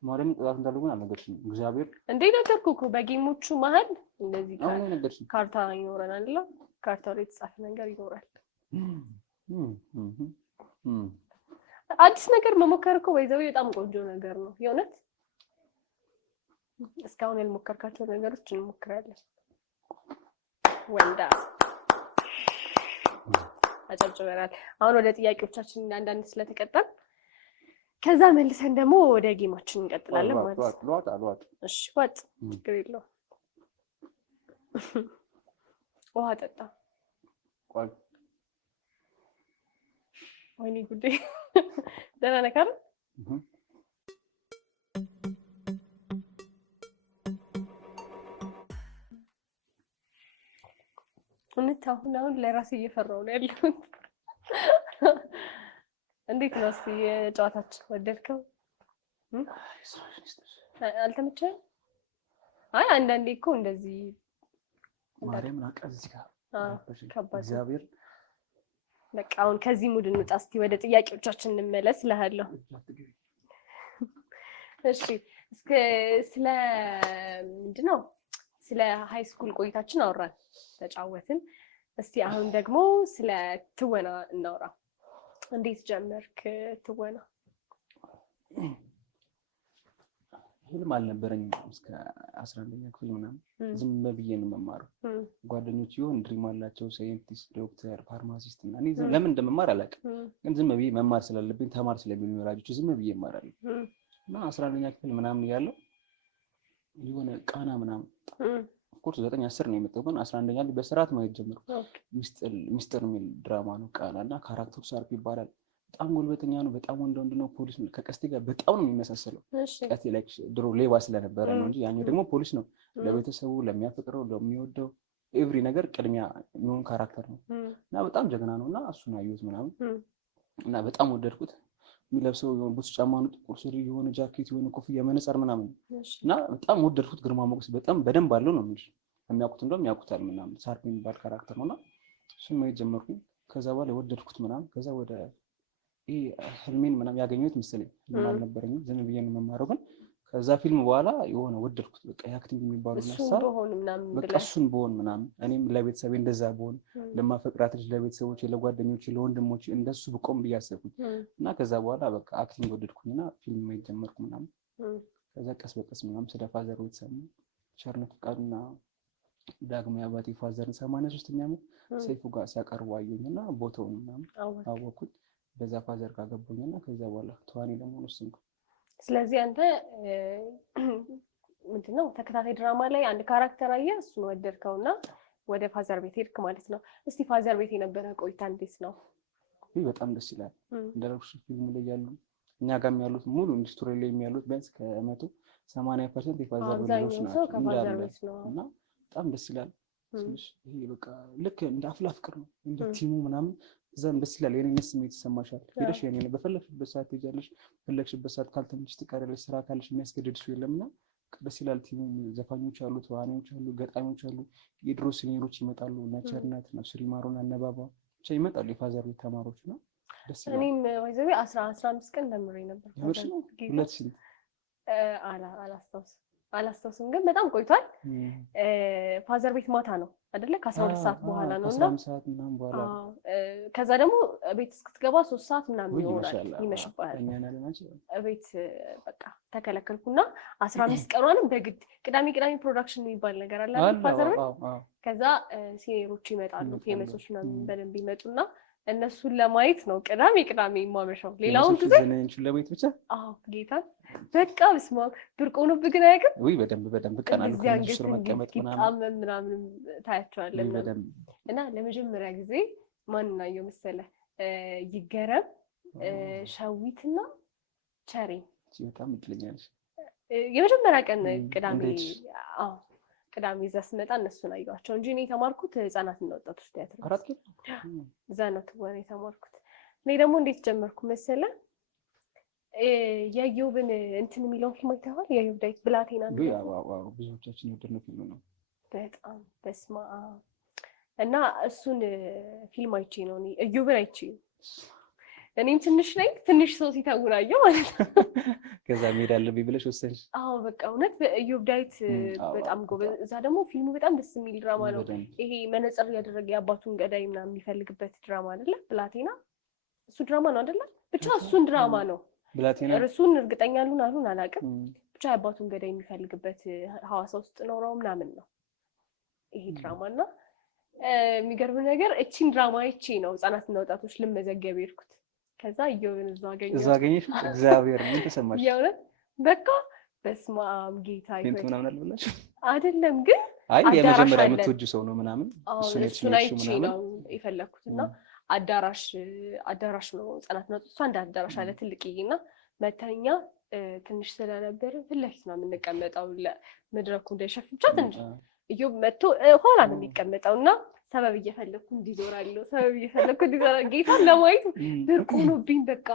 ማርያም ጥራት እንዳለው ግን አልነገርሽኝም። እግዚአብሔር እንዴ ነገርኩህ እኮ በጌሞቹ መሀል እንደዚህ ካርታ ይኖረናል አይደል? ካርታው ላይ የተጻፈ ነገር ይኖራል። አዲስ ነገር መሞከር እኮ ባይ ዘ ዌይ በጣም ቆንጆ ነገር ነው የእውነት። እስካሁን ያልሞከርካቸው ነገሮች እንሞክራለን። ወንዳ አጨብጭበናል። አሁን ወደ ጥያቄዎቻችን አንዳንድ ስለተቀጣን ከዛ መልሰን ደግሞ ወደ ጌማችን እንቀጥላለን ማለት ነው። እሺ ዋጥ ችግር የለውም። ውሃ ጠጣ። ወይኔ ጉዴ ደህና ነህ አይደል? እውነት አሁን ለራሴ እየፈራሁ ነው ያለሁት። እንዴት ነው እስኪ የጨዋታችን ወደድከው? አልተመቸህም? አይ አንዳንዴ እኮ እንደዚህ ማርያም ናቀዝ ጋር እግዚአብሔር በቃ አሁን ከዚህ ሙድ እንውጣ። እስኪ ወደ ጥያቄዎቻችን እንመለስ እልሃለሁ። እሺ ስለ ምንድን ነው ስለ ሃይ ስኩል ቆይታችን አወራን፣ ተጫወትን። እስቲ አሁን ደግሞ ስለ ትወና እናውራ። እንዴት ጀመርክ ትወና? ህልም አልነበረኝም እስከ 11ኛ ክፍል ምናምን ዝም ብዬ ነው የምማረው። ጓደኞች ይሁን ድሪም አላቸው፣ ሳይንቲስት፣ ዶክተር፣ ፋርማሲስት እና እኔ ለምን እንደምማር አላውቅም፣ ግን ዝም ብዬ መማር ስላለብኝ ተማር ስለሚሉኝ ወላጆች ዝም ብዬ እማራለሁ። እና 11ኛ ክፍል ምናምን ያለው የሆነ ቃና ምናምን ኦፍኮርስ 9 10 ነው የመጣው፣ ግን 11ኛ ላይ በስርዓት ማየት ጀመርኩ። ሚስጥር የሚል ድራማ ነው ቃና እና ካራክተሩ ሳርፕ ይባላል። በጣም ጉልበተኛ ነው፣ በጣም ወንድ ነው። ፖሊስ ነው፣ ከቀስቴ ጋር በጣም ነው የሚመሳሰለው። ቀስቴ ላይ ድሮ ሌባ ስለነበረ ነው እንጂ ያኛው ደግሞ ፖሊስ ነው። ለቤተሰቡ፣ ለሚያፈቅረው፣ ለሚወደው ኤቭሪ ነገር ቅድሚያ የሚሆን ካራክተር ነው እና በጣም ጀግና ነው እና እሱን አየሁት ምናምን እና በጣም ወደድኩት። የሚለብሰው የሆነ ቡትስ ጫማ ነው፣ ጥቁር ሱሪ፣ የሆነ ጃኬት፣ የሆነ ኮፍያ፣ መነጽር ምናምን እና በጣም ወደድኩት። ግርማ ሞገስ በጣም በደንብ አለው ነው የሚልሽ። የሚያውቁት እንደውም ያውቁታል ምናምን። ሳርፕ የሚባል ካራክተር ነውና እሱን ማየት ጀመርኩኝ። ከዛ በኋላ ወደድኩት ምናምን። ከዛ ወደ ህልሜን ምናምን ያገኘሁት መሰለኝ። ህልም አልነበረኝም፣ ዝም ብዬ ነው የምማረው። ግን ከዛ ፊልም በኋላ የሆነ ወደድኩት። በቃ የአክቲንግ የሚባለው ነሳው በቃ እሱን በሆን ምናምን እኔም ለቤተሰቤ እንደዛ በሆን ለማፈቅራት ልጅ ለቤተሰቦቼ፣ ለጓደኞቼ፣ ለወንድሞቼ እንደሱ ብቆም ብዬ አሰብኩኝ እና ከዛ በኋላ በቃ አክቲንግ ወደድኩኝና ፊልም ማየት ጀመርኩ ምናምን። ከዛ ቀስ በቀስ ምናምን ስለ ፋዘር ቤተሰብ ቸርነት ፈቃዱና ዳግማዊ አባቴ ፋዘርን 83ኛ ዓመት ሰይፉ ጋር ሲያቀርቡ አየሁኝና ቦታውን ምናምን አወኩኝ። በዛ ፋዘር ጋር ገባሁኝና ከዛ በኋላ ተዋኔ ደግሞ ወሰንኩ። ስለዚህ አንተ ምንድነው ተከታታይ ድራማ ላይ አንድ ካራክተር አየህ፣ እሱን ወደድከውና ወደ ፋዘር ቤት ሄድክ ማለት ነው። እስቲ ፋዘር ቤት የነበረ ቆይታ እንዴት ነው? ይህ በጣም ደስ ይላል። እንደረኩሽ ፊልም ላይ ያሉ እኛ ጋርም ያሉት ሙሉ ኢንዱስትሪ ላይ የሚያሉት ቢያንስ ከ80% የፋዘር ልጆች ናቸው እና በጣም ደስ ይላል። ይሄ በቃ ልክ እንደ አፍላ ፍቅር ነው እንደ ቲሙ ምናምን እዛም ደስ ይላል። የኔነት ስሜት ይሰማሻል። ሄደሽ የኔ በፈለግሽበት ሰዓት ትሄጃለሽ፣ በፈለግሽበት ሰዓት ካልተመችሽ ትቀሪያለሽ። ስራ ካለሽ የሚያስገድድሽ የለምና ደስ ይላል። ቲሙ ዘፋኞች አሉ፣ ተዋናዮች አሉ፣ ገጣሚዎች አሉ፣ የድሮ ሲኒየሮች ይመጣሉ። ነቸርነት ነው ስሪማሮን አነባባ ብቻ ይመጣሉ የፋዘር ቤት ተማሪዎች ነው። ደስ ይላል። እኔም ወይዘቤ 15 ቀን ተምሬ ነበር። ሁለት ሲል አላስታውስም። አላስታውስም ግን በጣም ቆይቷል። ፋዘር ቤት ማታ ነው አይደለ? ከ12 ሰዓት በኋላ ነው እና 11 ሰዓት ምናምን በኋላ ከዛ ደግሞ ቤት እስክትገባ 3 ሰዓት ምናምን ይሆናል ይመሽባል። ቤት በቃ ተከለከልኩና 15 ቀኗንም በግድ ቅዳሜ ፕሮዳክሽን የሚባል ነገር አለ አይደል? ፋዘር ቤት ከዛ ሲኒየሮች ይመጣሉ ፌመሶች ምናምን በደንብ ይመጡና እነሱን ለማየት ነው ቅዳሜ የማመሻው። ሌላውን ጊዜ ለማየት ብቻ ጌታን በቃ በስመ አብ ብርቅ ሆኖብህ ግን አያውቅም ወይ? በደንብ ቀናሉ ከነሱ ስር መቀመጥ ምናምን ታያቸዋለህ እና ለመጀመሪያ ጊዜ ማንን አየሁ መሰለህ? ይገረም፣ ሸዊትና ቸሬ በጣም እድለኛለሽ። የመጀመሪያ ቀን ቅዳሜ እዛ ስመጣ እነሱን አየኋቸው እንጂ እኔ የተማርኩት ህፃናትና ወጣቶች ቲያትር እዛ ነው ትወና የተማርኩት። እኔ ደግሞ እንዴት ጀመርኩ መሰለህ? የኢዮብን እንትን የሚለውን ፊልም አይተኸዋል? የኢዮብ ዳዊት ብላቴና ነው። ብዙዎቻችን የወደድነው ፊልም ነው በጣም በስመ አብ። እና እሱን ፊልም አይቼ ነው እኔ ኢዮብን አይቼ እኔም ትንሽ ሰው ሲታውን አየሁ ማለት ነው። ከዛ መሄድ አለብኝ ብለሽ ወሰንሽ? አዎ በቃ እውነት በኢዮብ ዳዊት በጣም ጎበዝ። እዛ ደግሞ ፊልሙ በጣም ደስ የሚል ድራማ ነው። ይሄ መነጽር ያደረገ የአባቱን ገዳይ ምናምን የሚፈልግበት ድራማ አይደለ? ብላቴና እሱ ድራማ ነው አይደለ? ብቻ እሱን ድራማ ነው ብላቴና። እርሱን እርግጠኛ አሉን አላውቅም። ብቻ የአባቱን ገዳይ የሚፈልግበት ሐዋሳ ውስጥ ኖረው ምናምን ነው ይሄ ድራማና የሚገርም ነገር እቺን ድራማ አይቼ ነው ህፃናትና ወጣቶች ልመዘገብ የሄድኩት። ከዛ ኢዮብን እዛ አገኘሽ? እግዚአብሔር ምን ተሰማሽ? የእውነት በቃ በስመ አብ ጌታ ይሁን ምናምን አልበላሽ አይደለም ግን አይ የመጀመሪያ የምትወጂው ሰው ነው ምናምን እሱን አይቼ ነው የፈለኩትና አዳራሽ ነው ህፃናትና ወጣቶች አንድ አዳራሽ አለ ትልቅዬና መተኛ ትንሽ ስለነበር ፊት ለፊት ነው የምንቀመጠው ለመድረኩ እንዳይሸፍን ብቻ ትንሽ ኢዮብ መጥቶ ኋላ ነው የሚቀመጠውና ሰበብ እየፈለኩ እንዲዞራለሁ ጌታን ለማየት ብርቅ ሆኖብኝ በቃ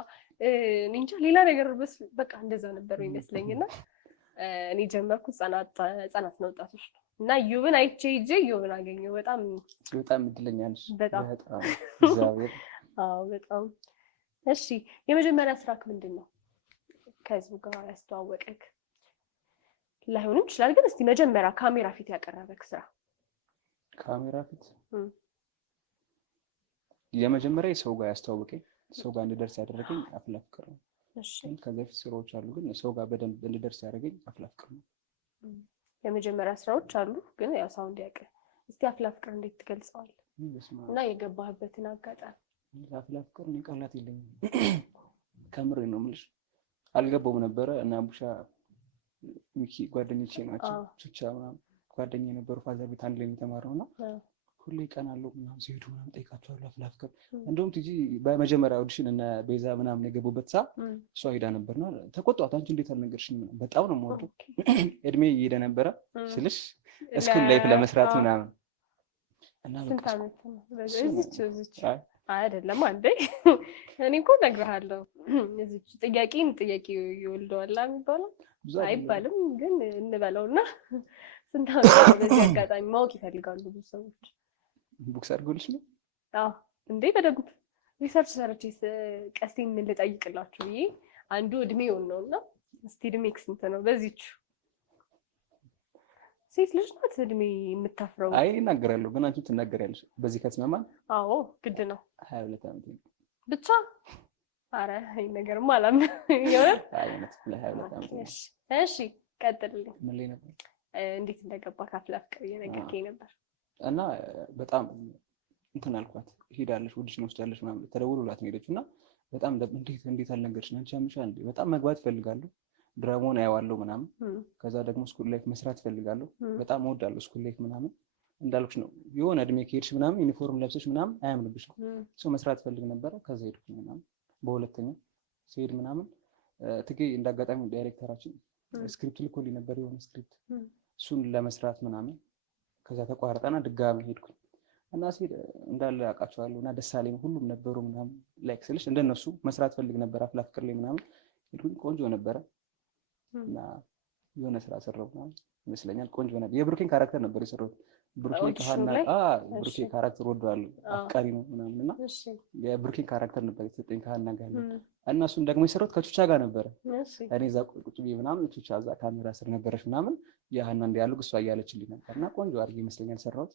እኔ እንጃ ሌላ ነገር በቃ እንደዛ ነበር ይመስለኝና እኔ ጀመርኩት ህፃናትና ወጣቶች ነው እና ኢዮብን አይቼ ሂጄ ኢዮብን አገኘሁ። በጣም እድለኛ ነሽ። በጣም እግዚአብሔር በጣም እሺ። የመጀመሪያ ስራክ ምንድን ነው? ከህዝቡ ጋር ያስተዋወቀክ ላይሆንም ይችላል ግን እስቲ መጀመሪያ ካሜራ ፊት ያቀረበክ ስራ። ካሜራ ፊት የመጀመሪያ ሰው ጋር ያስተዋወቀኝ ሰው ጋር እንድደርስ ያደረገኝ አፍላ ፍቅር ነው። እሺ ከዛ ፊት ስራዎች አሉ ግን ሰው ጋር በደንብ እንድደርስ ያደረገኝ አፍላ ፍቅር ነው። የመጀመሪያ ስራዎች አሉ ግን ያው ሰው እንዲያውቅ እስቲ አፍላ ፍቅር እንዴት ትገልጸዋለህ? እና የገባህበትን አጋጣሚ። አፍላ ፍቅር እኔ ቃላት የለኝም ከምሬ ነው የምልሽ። አልገባውም ነበረ እና ቡሻ ሚኪ ጓደኞቼ ናቸው ቹቻ ምናምን ጓደኛ የነበሩ ፋዘር ቤት አንድ ላይ የተማረውና ሁሌ ቀናሉ ምናምን ሲሄዱ ምናምን ጠይቃቸዋለሁ አፍላ ፍቅር። እንደውም ቲጂ በመጀመሪያ ኦዲሽን እና ቤዛ ምናምን የገቡበት ሰዓት እሷ ሄዳ ነበርና ተቆጣኋት። አንቺ እንዴት አልነገርሽኝም? በጣም ነው የምወደው እድሜ እየሄደ ነበረ ስልሽ እስኩል ላይፍ ለመስራት ምናምን እና ስንት ዓመት ነው በዚህች አይደለም አንዴ እኔ እኮ እነግርሃለሁ እዚች ጥያቄ ይወልደዋል የሚባለው አይባልም ግን እንበለውና ስንት ዓመት ነው? በዚህ አጋጣሚ ማወቅ ይፈልጋሉ ብዙ ሰዎች። ቡክስ አድርጎልሽ ነው? አዎ እንዴ በደንብ ሪሰርች ሰርቼ ቀስቴን ምን ልጠይቅላችሁ ብዬ አንዱ እድሜውን ነውና እስቲ እድሜክ ስንት ነው? በዚህች ሴት ልጅ ናት እድሜ የምታፍረው? አይ እናገራለሁ ግን አንቺ ትናገሪያለሽ። በዚህ ከተስማማን? አዎ ግድ ነው። 22 ዓመት ብቻ አረ ይሄ ነገርማ አላምን ይሆናል። አይነት ለ22 ዓመት። እሺ ቀጥልልኝ። ምን ላይ ነበር? እንዴት እንደገባ ካፍላ ፍቅር እየነገርከኝ ነበር። እና በጣም እንትን አልኳት ሄዳለሽ ኦዲሽን ወስዳለሽ ምናምን ተደውሎላት ነው ሄደችው እና በጣም እንዴት አልነገርሽኝ አንቺ ያምሻል እንዴ? በጣም መግባት እፈልጋለሁ ድራማውን አያዋለሁ ምናምን ከዛ ደግሞ ስኩል ላይፍ መስራት እፈልጋለሁ በጣም እወዳለሁ ስኩል ላይፍ ምናምን እንዳልኩሽ ነው የሆነ እድሜ ከሄድሽ ምናምን ዩኒፎርም ለብሰሽ ምናምን አያምርብሽም ሰው መስራት ፈልግ ነበር። ከዛ ሄድኩኝ ምናምን በሁለተኛው ሲሄድ ምናምን ትጌ እንዳጋጣሚ ዳይሬክተራችን ስክሪፕት ልኮልኝ ነበር የሆነ ስክሪፕት እሱን ለመስራት ምናምን ከዛ ተቋርጠና ድጋሚ ሄድኩኝ እና ሲሄድ እንዳለ አውቃቸዋለሁ እና ደሳለኝ ሁሉም ነበሩ ምናምን ላይክ ስልሽ እንደነሱ መስራት ፈልግ ነበር አፍላ ፍቅር ላይ ምናምን ሄድኩኝ። ቆንጆ ነበረ እና የሆነ ስራ ሰራው ምናምን ይመስለኛል ቆንጆ ነበር። የብሩኬን ካራክተር ነበር የሰራሁት ብሩኬ ካራክተር ወደዋለሁ አፍቃሪ ነው ምናምን እና የብሩኬ ካራክተር ነበር የተሰጠኝ ከሀና ጋር እና እሱም ደግሞ የሰራሁት ከቹቻ ጋር ነበረ። እኔ እዛ ቁጭ ብዬ ምናምን ቹቻ እዛ ካሜራ ስር ነበረች ምናምን የሀና እንዲያሉግ እሷ እያለችልኝ ነበር እና ቆንጆ አድርጌ ይመስለኛል ሰራሁት።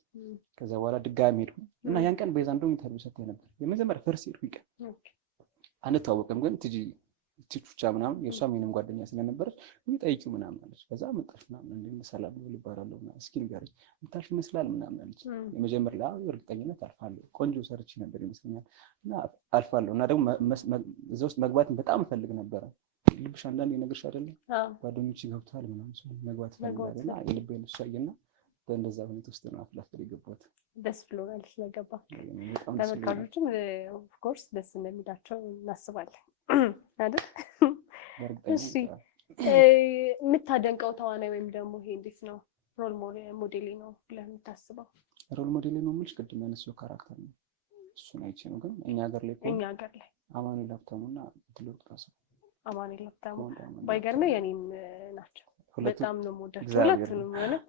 ከዛ በኋላ ድጋሚ ሄድኩ እና ያን ቀን ቤዛ እንደውም ኢንተርቪው ሰጥተኝ ነበር። የመጀመሪያ ፈርስ ሄድኩኝ ቀን አንተዋወቅም ግን ቹቻ ምናምን የእሷም የእኔም ጓደኛ ስለነበረች ጠይቂው ምናምን አለች። ከዛ መጣች ምናምን እንደ ሰላም ነው ልባላለሁ ምናምን እስኪ ንገረኝ የምታልፍ ይመስላል ምናምን አለች። የመጀመሪያ እርግጠኝነት አልፋለሁ ቆንጆ ሰርቼ ነበር ይመስለኛል እና አልፋለሁ እና ደግሞ እዛ ውስጥ መግባትን በጣም እፈልግ ነበረ። ልብሽ አንዳንዴ ነገርሽ አይደለም ጓደኞች ገብተዋል ምናምን ሰው መግባት ፈልጋለሁ እና የልቤን እሷ አየና በእንደዛ ሁኔታ ውስጥ ነው አፍላፍር የገባሁት። ደስ ብሎናል ስለገባ። ተመልካቾችም ኦፍ ኮርስ ደስ እንደሚላቸው እናስባለን አይደል? እሺ የምታደንቀው ተዋናይ ወይም ደግሞ ይሄ እንዴት ነው ሮል ሞዴሌ ነው ብለህ የምታስበው? ሮል ሞዴሌ ነው የምልሽ ቅድም ያነሳው ካራክተር ነው እሱን አይቼ ነው። ግን እኛ ሀገር ላይ አማኑኤል ሀብታሙና ትልቅ ራሱ አማኑኤል ሀብታሙ ባይገርም የኔም ናቸው። በጣም ነው የምወዳቸው ሁለቱንም ማለት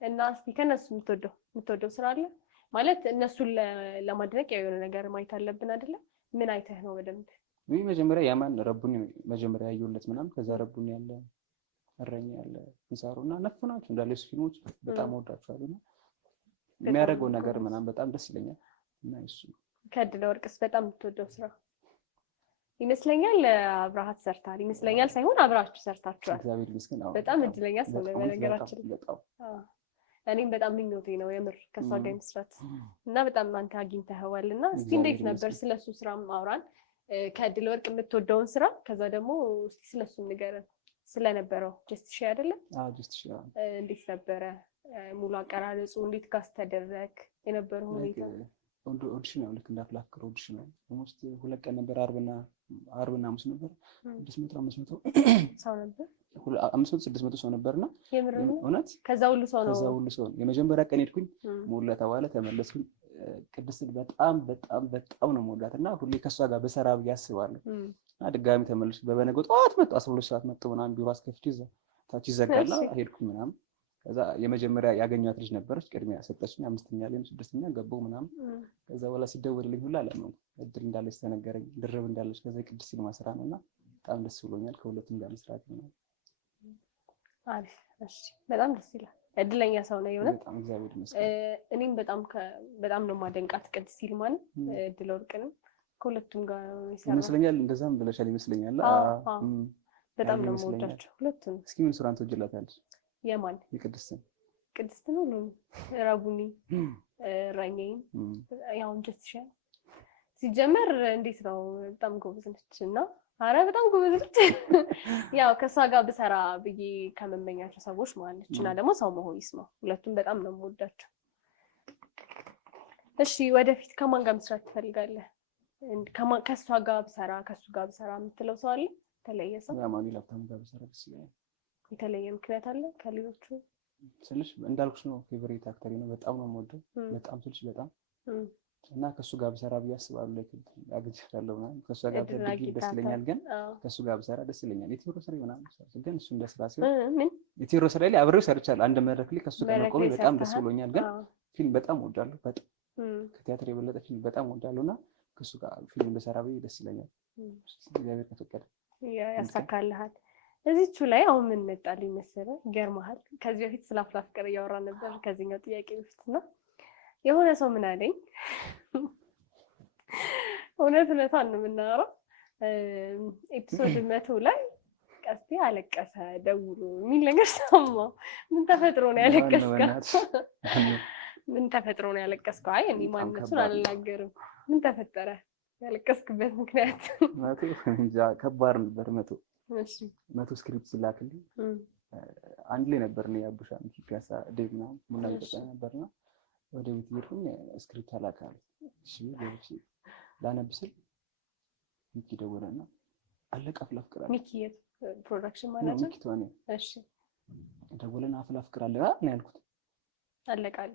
እና እስቲ ከነሱ የምትወደው ስራ አለ ማለት እነሱን ለማድነቅ የሆነ ነገር ማየት አለብን አይደለ? ምን አይተህ ነው በደንብ? ወይ መጀመሪያ ያማን ረቡኒ መጀመሪያ ያየሁለት ምናምን ከዛ ረቡኒ ያለ እረኛ ያለ እንሳሩና ነፍ ናቸው እንዳለ እሱ ፊልሞች በጣም ወዳቸዋለሁ እና የሚያደርገው ነገር ምናምን በጣም ደስ ይለኛል። እና እሱ ከድለ ወርቅስ በጣም የምትወደው ስራ ይመስለኛል አብራሃት ሰርታል ይመስለኛል ሳይሆን አብራችሁ ሰርታችኋል። እግዚአብሔር ይመስገን። በጣም እድለኛ ስለሆነ በነገራችን እኔም በጣም ምኞቴ ነው የምር ከሷ ጋር መስራት እና በጣም አንተ አግኝተኸዋል እና እስቲ እንዴት ነበር ስለሱ ስራ አውራን ከድለ ወርቅ የምትወደውን ስራ ከዛ ደግሞ እስቲ ስለሱ ንገረን ስለነበረው ጀስቲስ አይደለም? ጀስቲስ እንዴት ነበረ ሙሉ አቀራረጹ እንዴት ካስ ተደረክ የነበረው ሁኔታ? ኦዲሽን ነው ልክ እንዳፍላፍከር ኦዲሽን ነው ኦልሞስት 2 ቀን ነበር አርብና ሐሙስ ነበር 600 500 ሰው ነበር 500 600 ሰው ነበርና እውነት ከዛ ሁሉ ሰው ነው የመጀመሪያ ቀን ሄድኩኝ ሙሉ ተባለ ተመለስኩኝ። ቅድስት በጣም ነው የምወዳትና ሁሌ ከሷ ጋር በሰራ ብዬ አስባለሁ እና ድጋሚ ተመልሼ በበነገው ጠዋት መጣ 12 ሰዓት መጣ ምናምን ቢሮ አስከፍቼ እዛ ታች ይዘጋላ ሄድኩኝ ምናምን። ከዛ የመጀመሪያ ያገኘኋት ልጅ ነበረች ቅድሚያ ሰጠችኝ 5ኛ ላይ 6ኛ ገባሁ ምናምን። ከዛ በኋላ ሲደወልልኝ ሁላ አላመንኩም እድል እንዳለች ተነገረኝ ድርብ እንዳለች ከዛ ቅድስት ሲል ማስራ ነውና በጣም ደስ ብሎኛል ከሁለቱም ጋር መስራት ነው። አሪፍ እሺ በጣም ደስ ይላል። እድለኛ ሰው ነው የሆነ በጣም እግዚአብሔር ይመስገን። እኔም በጣም ነው ማደንቃት ቅድስት ይልማን ድለ ወርቅንም ከሁለቱም ጋር ይመስለኛል እንደዛም ብለሻል ይመስለኛል። በጣም ነው የምወዳቸው ሁለቱም። እስኪ ምን ስራን ትወጂላታለሽ? የማን ቅድስት ነው ረቡኒ እረኛዬን ያው ጀስቲስ ሲጀመር እንዴት ነው በጣም ጎበዝ ነች እና አረ በጣም ጎበዝ ነች። ያው ከሷ ጋር ብሰራ ብዬ ከመመኛቸው ሰዎች ማለት ነች እና ደግሞ ሰው መሆን ይስማው ሁለቱም በጣም ነው የምወዳቸው። እሺ ወደፊት ከማን ጋር መስራት ትፈልጋለህ? ከሷ ጋር ብሰራ ከሱ ጋር ብሰራ የምትለው ሰው አለ? የተለየ ሰው? አማኑኤል ሀብታሙ ጋር ብሰራ ደስ ይለኛል። የተለየ ምክንያት አለ ከሌሎቹ? ስልሽ እንዳልኩሽ ነው ፌቨሪት አክተሪ ነው በጣም ነው የምወደው በጣም ስልሽ በጣም እና ከሱ ጋር ብሰራ ብዬ አስባለሁ። ለክ አግኝቻለሁ ማለት ከሱ ጋር ብትገኝ ደስ ይለኛል። ግን ከሱ ጋር ብሰራ ደስ ይለኛል። የቴዎድሮስ ላይ ምናምን ግን እሱ እንደስራ ሲሆን የቴዎድሮስ ላይ አብሬው ሰርቻለሁ። አንድ መድረክ ላይ ከሱ ጋር መቆሜ በጣም ደስ ብሎኛል። ግን ፊልም በጣም ወዳለሁ በጣም ከቲያትር የበለጠ ፊልም በጣም ወዳለሁና ከሱ ጋር ፊልም ብሰራ ብዬ ደስ ይለኛል። እግዚአብሔር ከፈቀደ ያሳካልሃል። እዚቹ ላይ አሁን ምን መጣልኝ መሰለህ ይገርምሃል። ከዚህ በፊት ስለ አፍላፍቅር እያወራን ነበር ከዚህኛው ጥያቄ በፊትና የሆነ ሰው ምን አለኝ እውነታን ነው የምናወራው ኤፒሶድ 100 ላይ ቀስቴ አለቀሰ ደውሎ የሚል ነገር ሰማሁ። ምን ተፈጥሮ ነው ያለቀስከው? ምን ተፈጥሮ ነው ያለቀስከው? አይ እኔ ማንነቱን አልናገርም። ምን ተፈጠረ ያለቀስክበት ምክንያት? እንጃ ከባድ ነበር። 100 ስክሪፕት ስላክልኝ አንድ ላይ ነበር ነው ያቡሻ ፒያሳ ዴግና ሙላ ይጠጣ ነበርና ወደ ቤት ይርኩኝ ስክሪፕት አላካለ። እሺ ገብቼ ላነብስል ሚኪ ደወለና አለቀ አፍላፍቅር አለ። ሚኪ ፕሮዳክሽን ማናጀር ሚኪ ተዋኔ። እሺ ደወለና አፍላፍቅር አለ ነው ያልኩት። አለቀ አለ።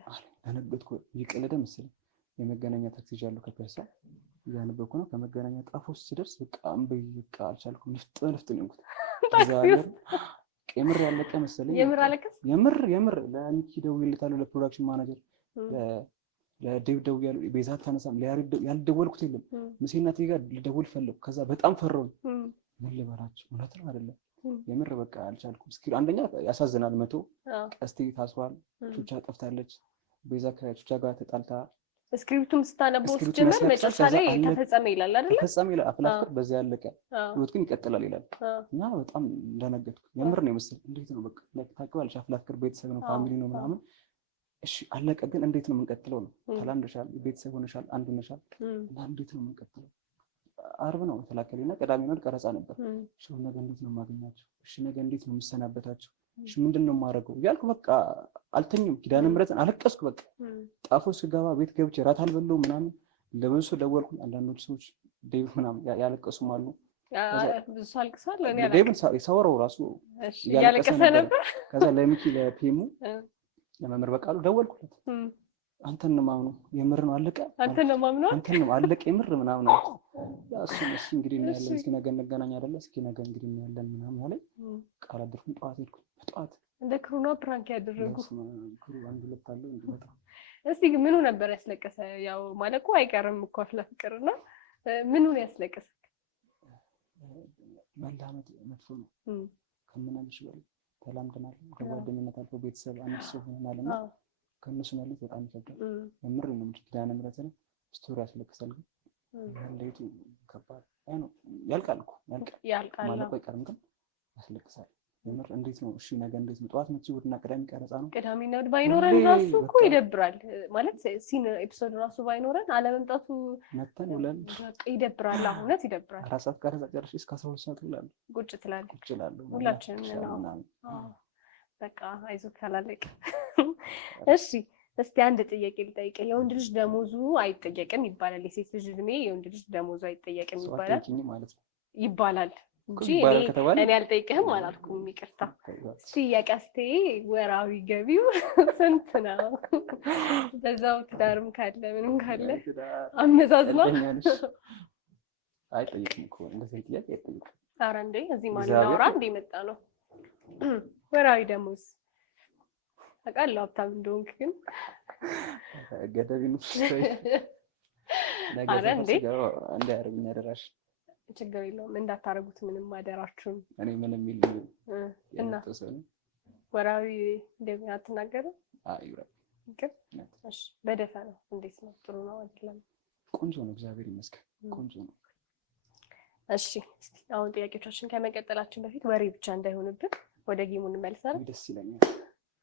አነበብኩ ይቀለደ መሰለኝ የመገናኛ ታክሲ ያለው ከፒያሳ ያነበብኩ ነው። ከመገናኛ ጣፎስ ሲደርስ በቃ በቃ አልቻልኩም። ንፍጥ ነው እንኩት ዛሬ የምር ያለቀ መሰለኝ። የምር አለቀስ የምር ለሚኪ ደውዬለታለሁ ለፕሮዳክሽን ማናጀር ለዴቭ ደውያለሁ፣ ቤዛ አታነሳም፣ ያልደወልኩት የለም። መሴናቴ ጋር ልደውል ፈለኩ። ከዛ በጣም ፈራሁኝ። ምን ልበላችሁ፣ እውነት ነው አይደለም የምር በቃ አልቻልኩም። እስኪ አንደኛ ያሳዝናል። መቶ ቀስቴ ታስሯል፣ ቹቻ ጠፍታለች፣ ቤዛ ከቹቻ ጋር ተጣልታ ስክሪፕቱም ስታነበው ጀመር መጨረሻ ላይ ተፈጸመ ይላል አይደል? ተፈጸመ ይላል። አፍላ ፍቅር በዛ ያለቀ ህይወት ግን ይቀጥላል ይላል። እና በጣም እንደነገጥኩ የምር ነው የመሰለኝ። እንዴት ነው በቃ ታውቂዋለሽ፣ አፍላ ፍቅር ቤተሰብ ነው ፋሚሊ ነው ምናምን። እሺ አለቀ፣ ግን እንዴት ነው የምንቀጥለው ነው? ተላምደሻል፣ ቤተሰብ ሆነሻል፣ አንድ ሆነሻል፣ እና እንዴት ነው የምንቀጥለው? አርብ ነው ተላከለና ቅዳሜ ነው ቀረጻ ነበር። እሺ ነገ እንዴት ነው የማገኛቸው? እሺ ነገ እንዴት ነው የምሰናበታቸው? እሺ ምንድነው የማደርገው እያልኩ በቃ አልተኝም። ኪዳነ ምሕረትን አለቀስኩ። በቃ ጣፎ ስገባ ቤት ገብቼ ራት አልበላሁ ምናምን። ለምን ሰው ደወልኩኝ። አንዳንዶች ሰዎች ዴቭ ምናምን ያለቀሱም አሉ። ብዙ አልቅሳል። እኔ ዴቭን ሳወራው ራሱ ያለቀሰ ነበር። ከዛ ለሚኪ ለፒሙ ለመምህር በቃሉ ደወልኩለት። አንተን ነው ማምነው፣ የምር ነው አለቀ፣ አንተን ነው ማምነው፣ አንተን ነው አለቀ፣ የምር ምናምን ነው እሱ እንግዲህ እናያለን፣ እስኪ ነገ እንገናኝ አይደለ፣ እስኪ ነገ እንግዲህ እናያለን ምናምን አለኝ። ቃል አድርኩኝ። ጠዋት ሄድኩኝ። በጠዋት እንደ ክሩና ፕራንክ ያደረጉ ክሩ አንድ ሁለት አለ እንዲመጣ። እስቲ ምኑ ነበር ያስለቀሰ? ያው ማለቁ አይቀርም እኮ አፍላ ፍቅርና ምኑን ያስለቀሰ? መላመድ መጥፎ ነው ከምናልሽ በላይ ተላምደናል። ከጓደኝነት አልፎ ቤተሰብ አንድ ሰው ሆነናልና ከነሱ ማለት በጣም ይፈጋል። የምር ነው እንጂ ኪዳነ ምሕረትን ስቶሪ ያስለቅሳል። ግን ለይቱ ከባድ አይ ነው ያልቃል እኮ ያልቃል ማለት አይቀርም፣ ግን ያስለቅሳል። የምር እንዴት ነው? እሺ ነገ እንዴት ነው? ጠዋት መጥቼ ወድና ቅዳሜ ቀረጻ ነው። ቅዳሜና እሑድ ባይኖረን ራሱ እኮ ይደብራል ማለት ሲን ኤፒሶድ ራሱ ባይኖረን አለመምጣቱ መተን ብለን ይደብራል። እውነት ይደብራል። 4 ሰዓት ቀረጻ ጨርሼ እስከ 12 ሰዓት ብላለሁ ቁጭ ትላለህ። ቁጭ እላለሁ ሁላችንም ነው። በቃ አይዞህ ካላለቀ። እሺ እስቲ አንድ ጥያቄ ልጠይቅህ። የወንድ ልጅ ደሞዙ አይጠየቅም ይባላል፣ የሴት ልጅ እድሜ የወንድ ልጅ ደሞዙ አይጠየቅም ይባላል እንጂ እኔ አልጠይቅህም አላልኩም። ይቅርታ። እስቲ የቀስቴ ወራዊ ገቢው ስንት ነው? በዛው ትዳርም ካለ ምንም ካለ አመዛዝነው። አይጠይቅም እኮ እንደዚህ ጥያቄ አይጠይቅም። ኧረ እንዴ እዚህ ማን እናወራ እንደ መጣ ነው። ወራዊ ደሞዝ አውቃለሁ ሀብታም እንደሆንክ፣ ግን ገደቢን ኧረ እንዴ እንዳያረጉኝ አደራሽ። ችግር የለውም እንዳታረጉት፣ ምንም አደራችሁም። እኔ ምንም የሚል እና ወራዊ እንደምን አትናገርም? ግን እሺ በደፈናው እንዴት ነው? ጥሩ ነው አይደለም? ቆንጆ ነው፣ እግዚአብሔር ይመስገን ቆንጆ ነው። እሺ እስቲ አሁን ጥያቄዎቻችን ከመቀጠላችን በፊት ወሬ ብቻ እንዳይሆንብን ወደ ጌሙ እንመልሳለን። ደስ ይለኛል።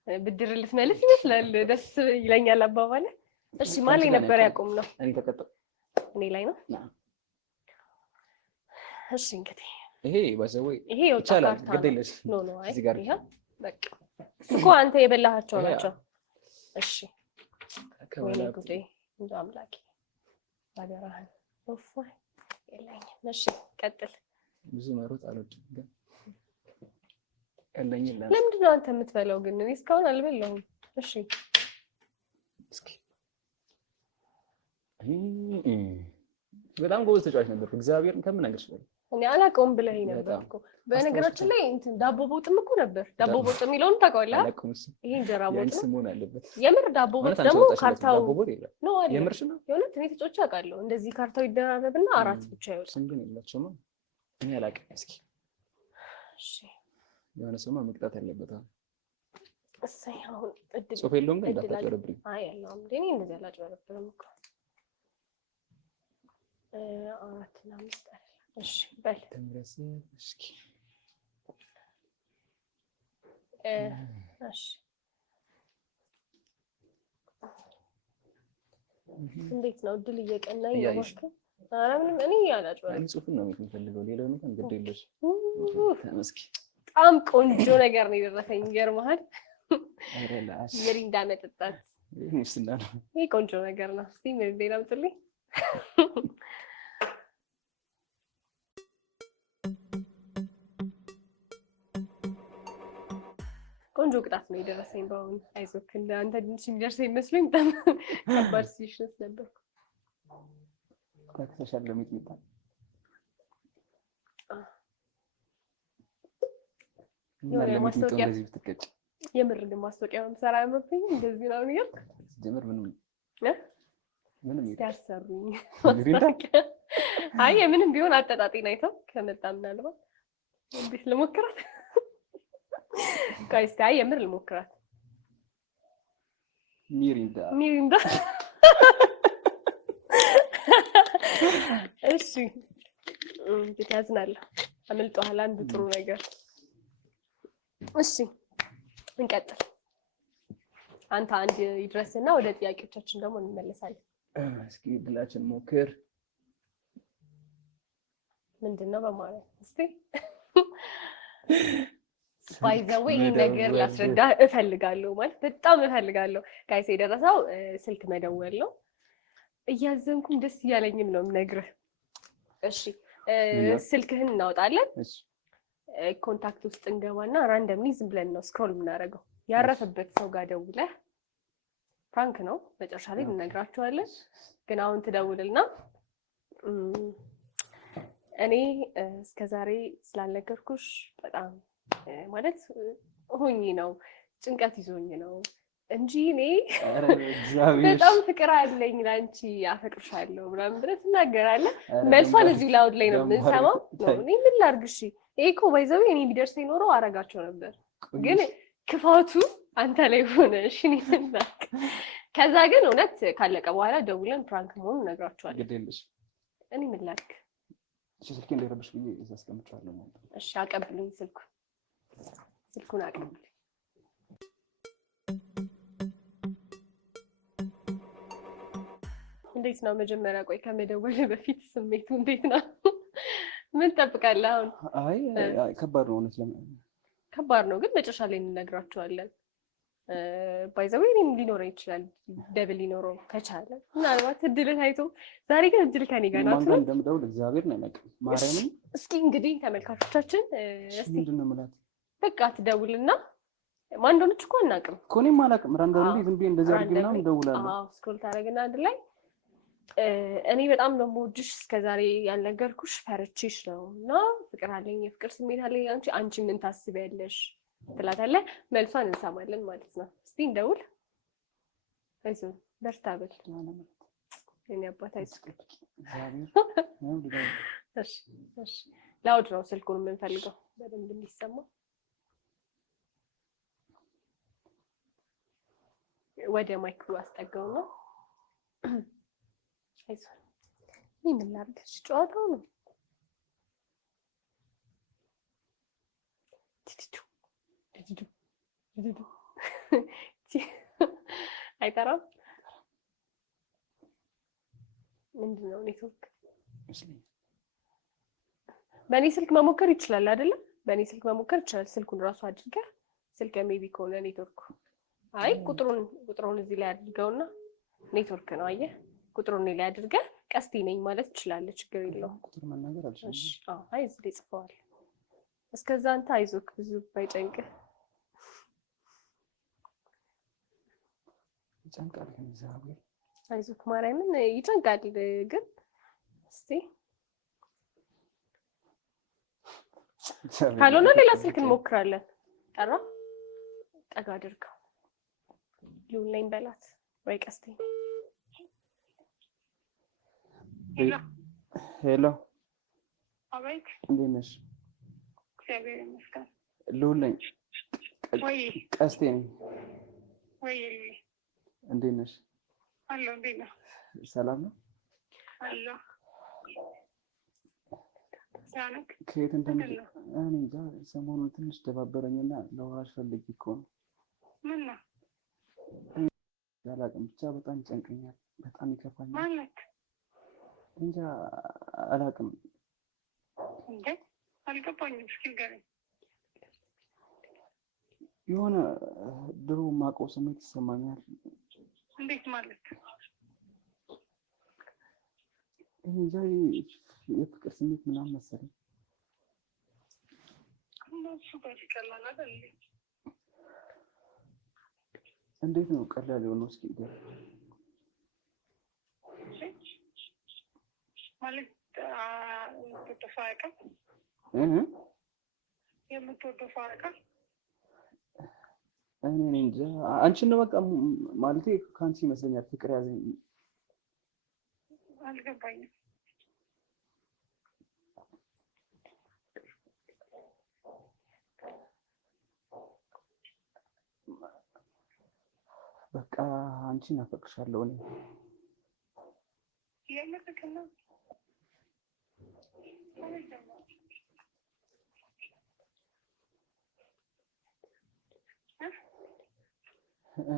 ብድር ልትመልስ ይመስላል። ደስ ይለኛል አባባለ። እሺ ማን ላይ ነበር ያቆም ነው? እኔ ተቀጥቶ እኔ ላይ ነው። እሺ እንግዲህ ይሄ ባዘወይ ይሄ ይቻላል፣ ግድ የለሽ ኖ እዚህ ጋር ይሄ በቃ እኮ አንተ የበላሃቸው ናቸው። እሺ ወይኔ ጉዴ እንደ አምላኬ ባደራህን ኦፍ የለኝም። እሺ ቀጥል። ብዙ መሮጥ አልወድም ግን ለምንድን ነው አንተ የምትበላው? ግን እኔ እስካሁን አልበላሁም። እሺ እስኪ በጣም ጎበዝ ተጫዋች ነበር። እግዚአብሔርን ከምነግርሽ በላይ እኔ አላውቀውም ብለኸኝ ነበር እኮ። በነገራችን ላይ እንትን ዳቦ ቦጥም እኮ ነበር። ዳቦ ቦጥ የሚለውን ታውቀዋለህ? ይሄ እንጀራ ቦጥ ስሙን አለበት። የምር ዳቦ ቦጥ ደግሞ ካርታው ነው አይደል? የምርሽ ነው? የእውነት እኔ ተጫውቼ አውቃለሁ። እንደዚህ ካርታው ይደራረብና አራት ብቻ ይወጣል። ስም ግን የላቸውም። እኔ አላውቅም። እስኪ እሺ የሆነ ሰማ መቅጣት ያለበት እሰይ። አሁን እድል ጽሁፍ የለውም ግን እንዳታጨረብኝ። አይ የለውም። እኔ እንደዚህ አላጨረብኝም እኮ 4 እና 5 አይደለም። እሺ በል ተምረስ እስኪ እሺ እንዴት ነው እድል እየቀናኝ ነው? ኧረ ምንም እኔ አላጨረብኝም። እኔ ጽሁፍን ነው የምፈልገው፣ ሌላው ነገር ግድ የለሽ። እስኪ በጣም ቆንጆ ነገር ነው የደረሰኝ። ይገርምሃል። ሚሪንዳ መጠጣት ሙስና ነው። ይሄ ቆንጆ ነገር ነው። እስቲ ሚሪንዳ አምጡልኝ። ቆንጆ ቅጣት ነው የደረሰኝ በአሁኑ። አይዞህ እንደ አንተ ትንሽ የሚደርሰኝ መስሎኝ በጣም ከባድ ሲሽንስ ነበር። ታክሰሻል ለሚጥሚጣ የሆነ ማስታወቂያ የምር ግን ማስታወቂያ መምሰራ ያምርብኝ እንደዚህ ነው ነው ጀምር ምንም ያሰሩኝ አይ ምንም ቢሆን አጠጣጤን አይተው ከመጣ ምናልባት እንዴት ልሞክራት ጋይስ አይ የምር ልሞክራት ሚሪንዳ እሺ እንዴት ያዝናለሁ አመልጧል አንዱ ጥሩ ነገር እሺ እንቀጥል አንተ አንድ ይድረስና ወደ ጥያቄዎቻችን ደግሞ እንመለሳለን እስኪ ድላችን ሞክር ምንድነው በማለት እስቲ ባይዘው ይሄ ነገር ላስረዳ እፈልጋለሁ ማለት በጣም እፈልጋለሁ ጋይስ የደረሰው ስልክ መደወል ነው እያዘንኩም ደስ እያለኝም ነው የምነግርህ እሺ ስልክህን እናውጣለን እሺ ኮንታክት ውስጥ እንገባና ራንደምሊ ዝም ብለን ነው ስክሮል የምናደርገው ያረፈበት ሰው ጋር ደውለህ ፍራንክ ነው መጨረሻ ላይ እንነግራቸዋለን ግን አሁን ትደውልና እኔ እስከዛሬ ስላልነገርኩሽ በጣም ማለት ሆኜ ነው ጭንቀት ይዞኝ ነው እንጂ እኔ በጣም ፍቅር አለኝ ላንቺ አፈቅርሻለሁ ምናምን ብለህ ትናገራለህ መልሷን እዚህ ላውድ ላይ ነው የምንሰማው እኔ ምን ላድርግሽ ይሄ እኮ ባይዘው እኔ ቢደርስ ይኖረው አረጋቸው ነበር ግን ክፋቱ አንተ ላይ ሆነ እሺ ነኝ ከዛ ግን እውነት ካለቀ በኋላ ደውለን ፕራንክ መሆኑን ነግራቸዋለሁ ግዴለሽ እኔ ምን ላድርግ እሺ ስልኬ እንደረበሽ ብዬ እዛ አስቀምጫለሁ ማለት እሺ አቀብሉኝ ስልኩን አቀብሉኝ እንዴት ነው መጀመሪያ ቆይ ከመደወል በፊት ስሜቱ እንዴት ነው ምን ትጠብቃለህ አሁን አይ ከባድ ነው እውነት ከባድ ነው ግን መጨረሻ ላይ እንነግራቸዋለን ባይዘው እኔም ሊኖረው ይችላል ደብል ሊኖረው ከቻለ ምናልባት እድል ታይቶ ዛሬ ግን እድል ከኔ ጋር ናት ማን እንደምደውል እግዚአብሔር ነው የሚያውቀው ማርያምን እስኪ እንግዲህ ተመልካቾቻችን እስኪ ምንድነው ማለት በቃ ትደውልና ማን እንደሆነች እኮ አናውቅም እኮ እኔም አላውቅም ራንዳምሊ ዝም ብዬ እንደዚህ አድርገና እንደውላለሁ አዎ ስክሮል ታደርግና አንድ ላይ እኔ በጣም ነው የምወድሽ እስከዛሬ ያልነገርኩሽ ፈርቼሽ ነው እና ፍቅር አለኝ የፍቅር ስሜት አለኝ አንቺ ምን ታስቢያለሽ ትላታለህ መልሷን እንሰማለን ማለት ነው እስቲ እንደውል አይዞህ በርታ በል እኔ አባት አይስቅ እሺ ላውድ ነው ስልኩን የምንፈልገው በደንብ እንዲሰማ ወደ ማይክሮ አስጠጋው ነው አይዞህ ምን ላድርግሽ ጨዋታው ነው አይጠራም ምንድነው ኔትወርክ በእኔ ስልክ መሞከር ይችላል አይደለ በእኔ ስልክ መሞከር ይችላል ስልኩን ራሱ አድርገህ ስልክ ሜቢ ከሆነ ኔትወርኩ አይ ቁጥሩን እዚህ ላይ አድርገውና ኔትወርክ ነው አየህ ቁጥሩን ላይ አድርገህ ቀስቲ ነኝ ማለት ትችላለህ ችግር የለውም ቁጥር መናገር አልችልም እሺ አይ እዚህ ላይ ጽፈዋል እስከዛ አንተ አይዞህ ብዙ ባይጨንቅህ ይጨንቃል ግን እግዚአብሔር አይዞህ ማርያምን ይጨንቃል ግን እስቲ ካልሆነ ሌላ ስልክ እንሞክራለን ጠራ ጠጋ አድርገው ሉላይን በላት ወይ ቀስቴ ሄሎ አቤት እንዴት ነሽ እግዚአብሔር ይመስገን ሉላይን ወይ ቀስቴ ነኝ ወይ እንዴት ነሽ አሎ እንዴት ነህ ሰላም ነው አሎ ያነክ ከየት እንደምን እኔ ጋር ሰሞኑን ትንሽ ተባበረኝና ለዋሽ ፈልጌ እኮ ነው ምን ነው አላውቅም ብቻ በጣም ይጨንቀኛል በጣም ይከፋኛል ማለት እንጃ አላውቅም እንዴ አልገባኝም እስኪ ንገረኝ የሆነ ድሮ ማውቀው ስሜት ይሰማኛል እንዴት ማለት እንጃ የፍቅር ስሜት ምናምን መሰለኝ እሱ ጋር ይቀላል አይደል እንዴት ነው ቀላል የሆነው እስኪ ማለት ተፋቀ የምትወደው ፋቀ እኔ እንጃ አንቺን ነው በቃ ማለቴ ከአንቺ ይመስለኛል ፍቅር ያዘኝ። አልገባኝም። በቃ አንቺን አፈቅርሻለሁ እኔ የምትከና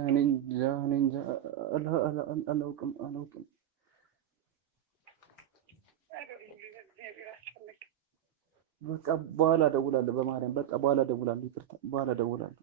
እኔ እንጃ አላውቅም። በቃ በኋላ እደውላለሁ፣ በማርያም በቃ በኋላ እደውላለሁ። ይቅርታ በኋላ እደውላለሁ።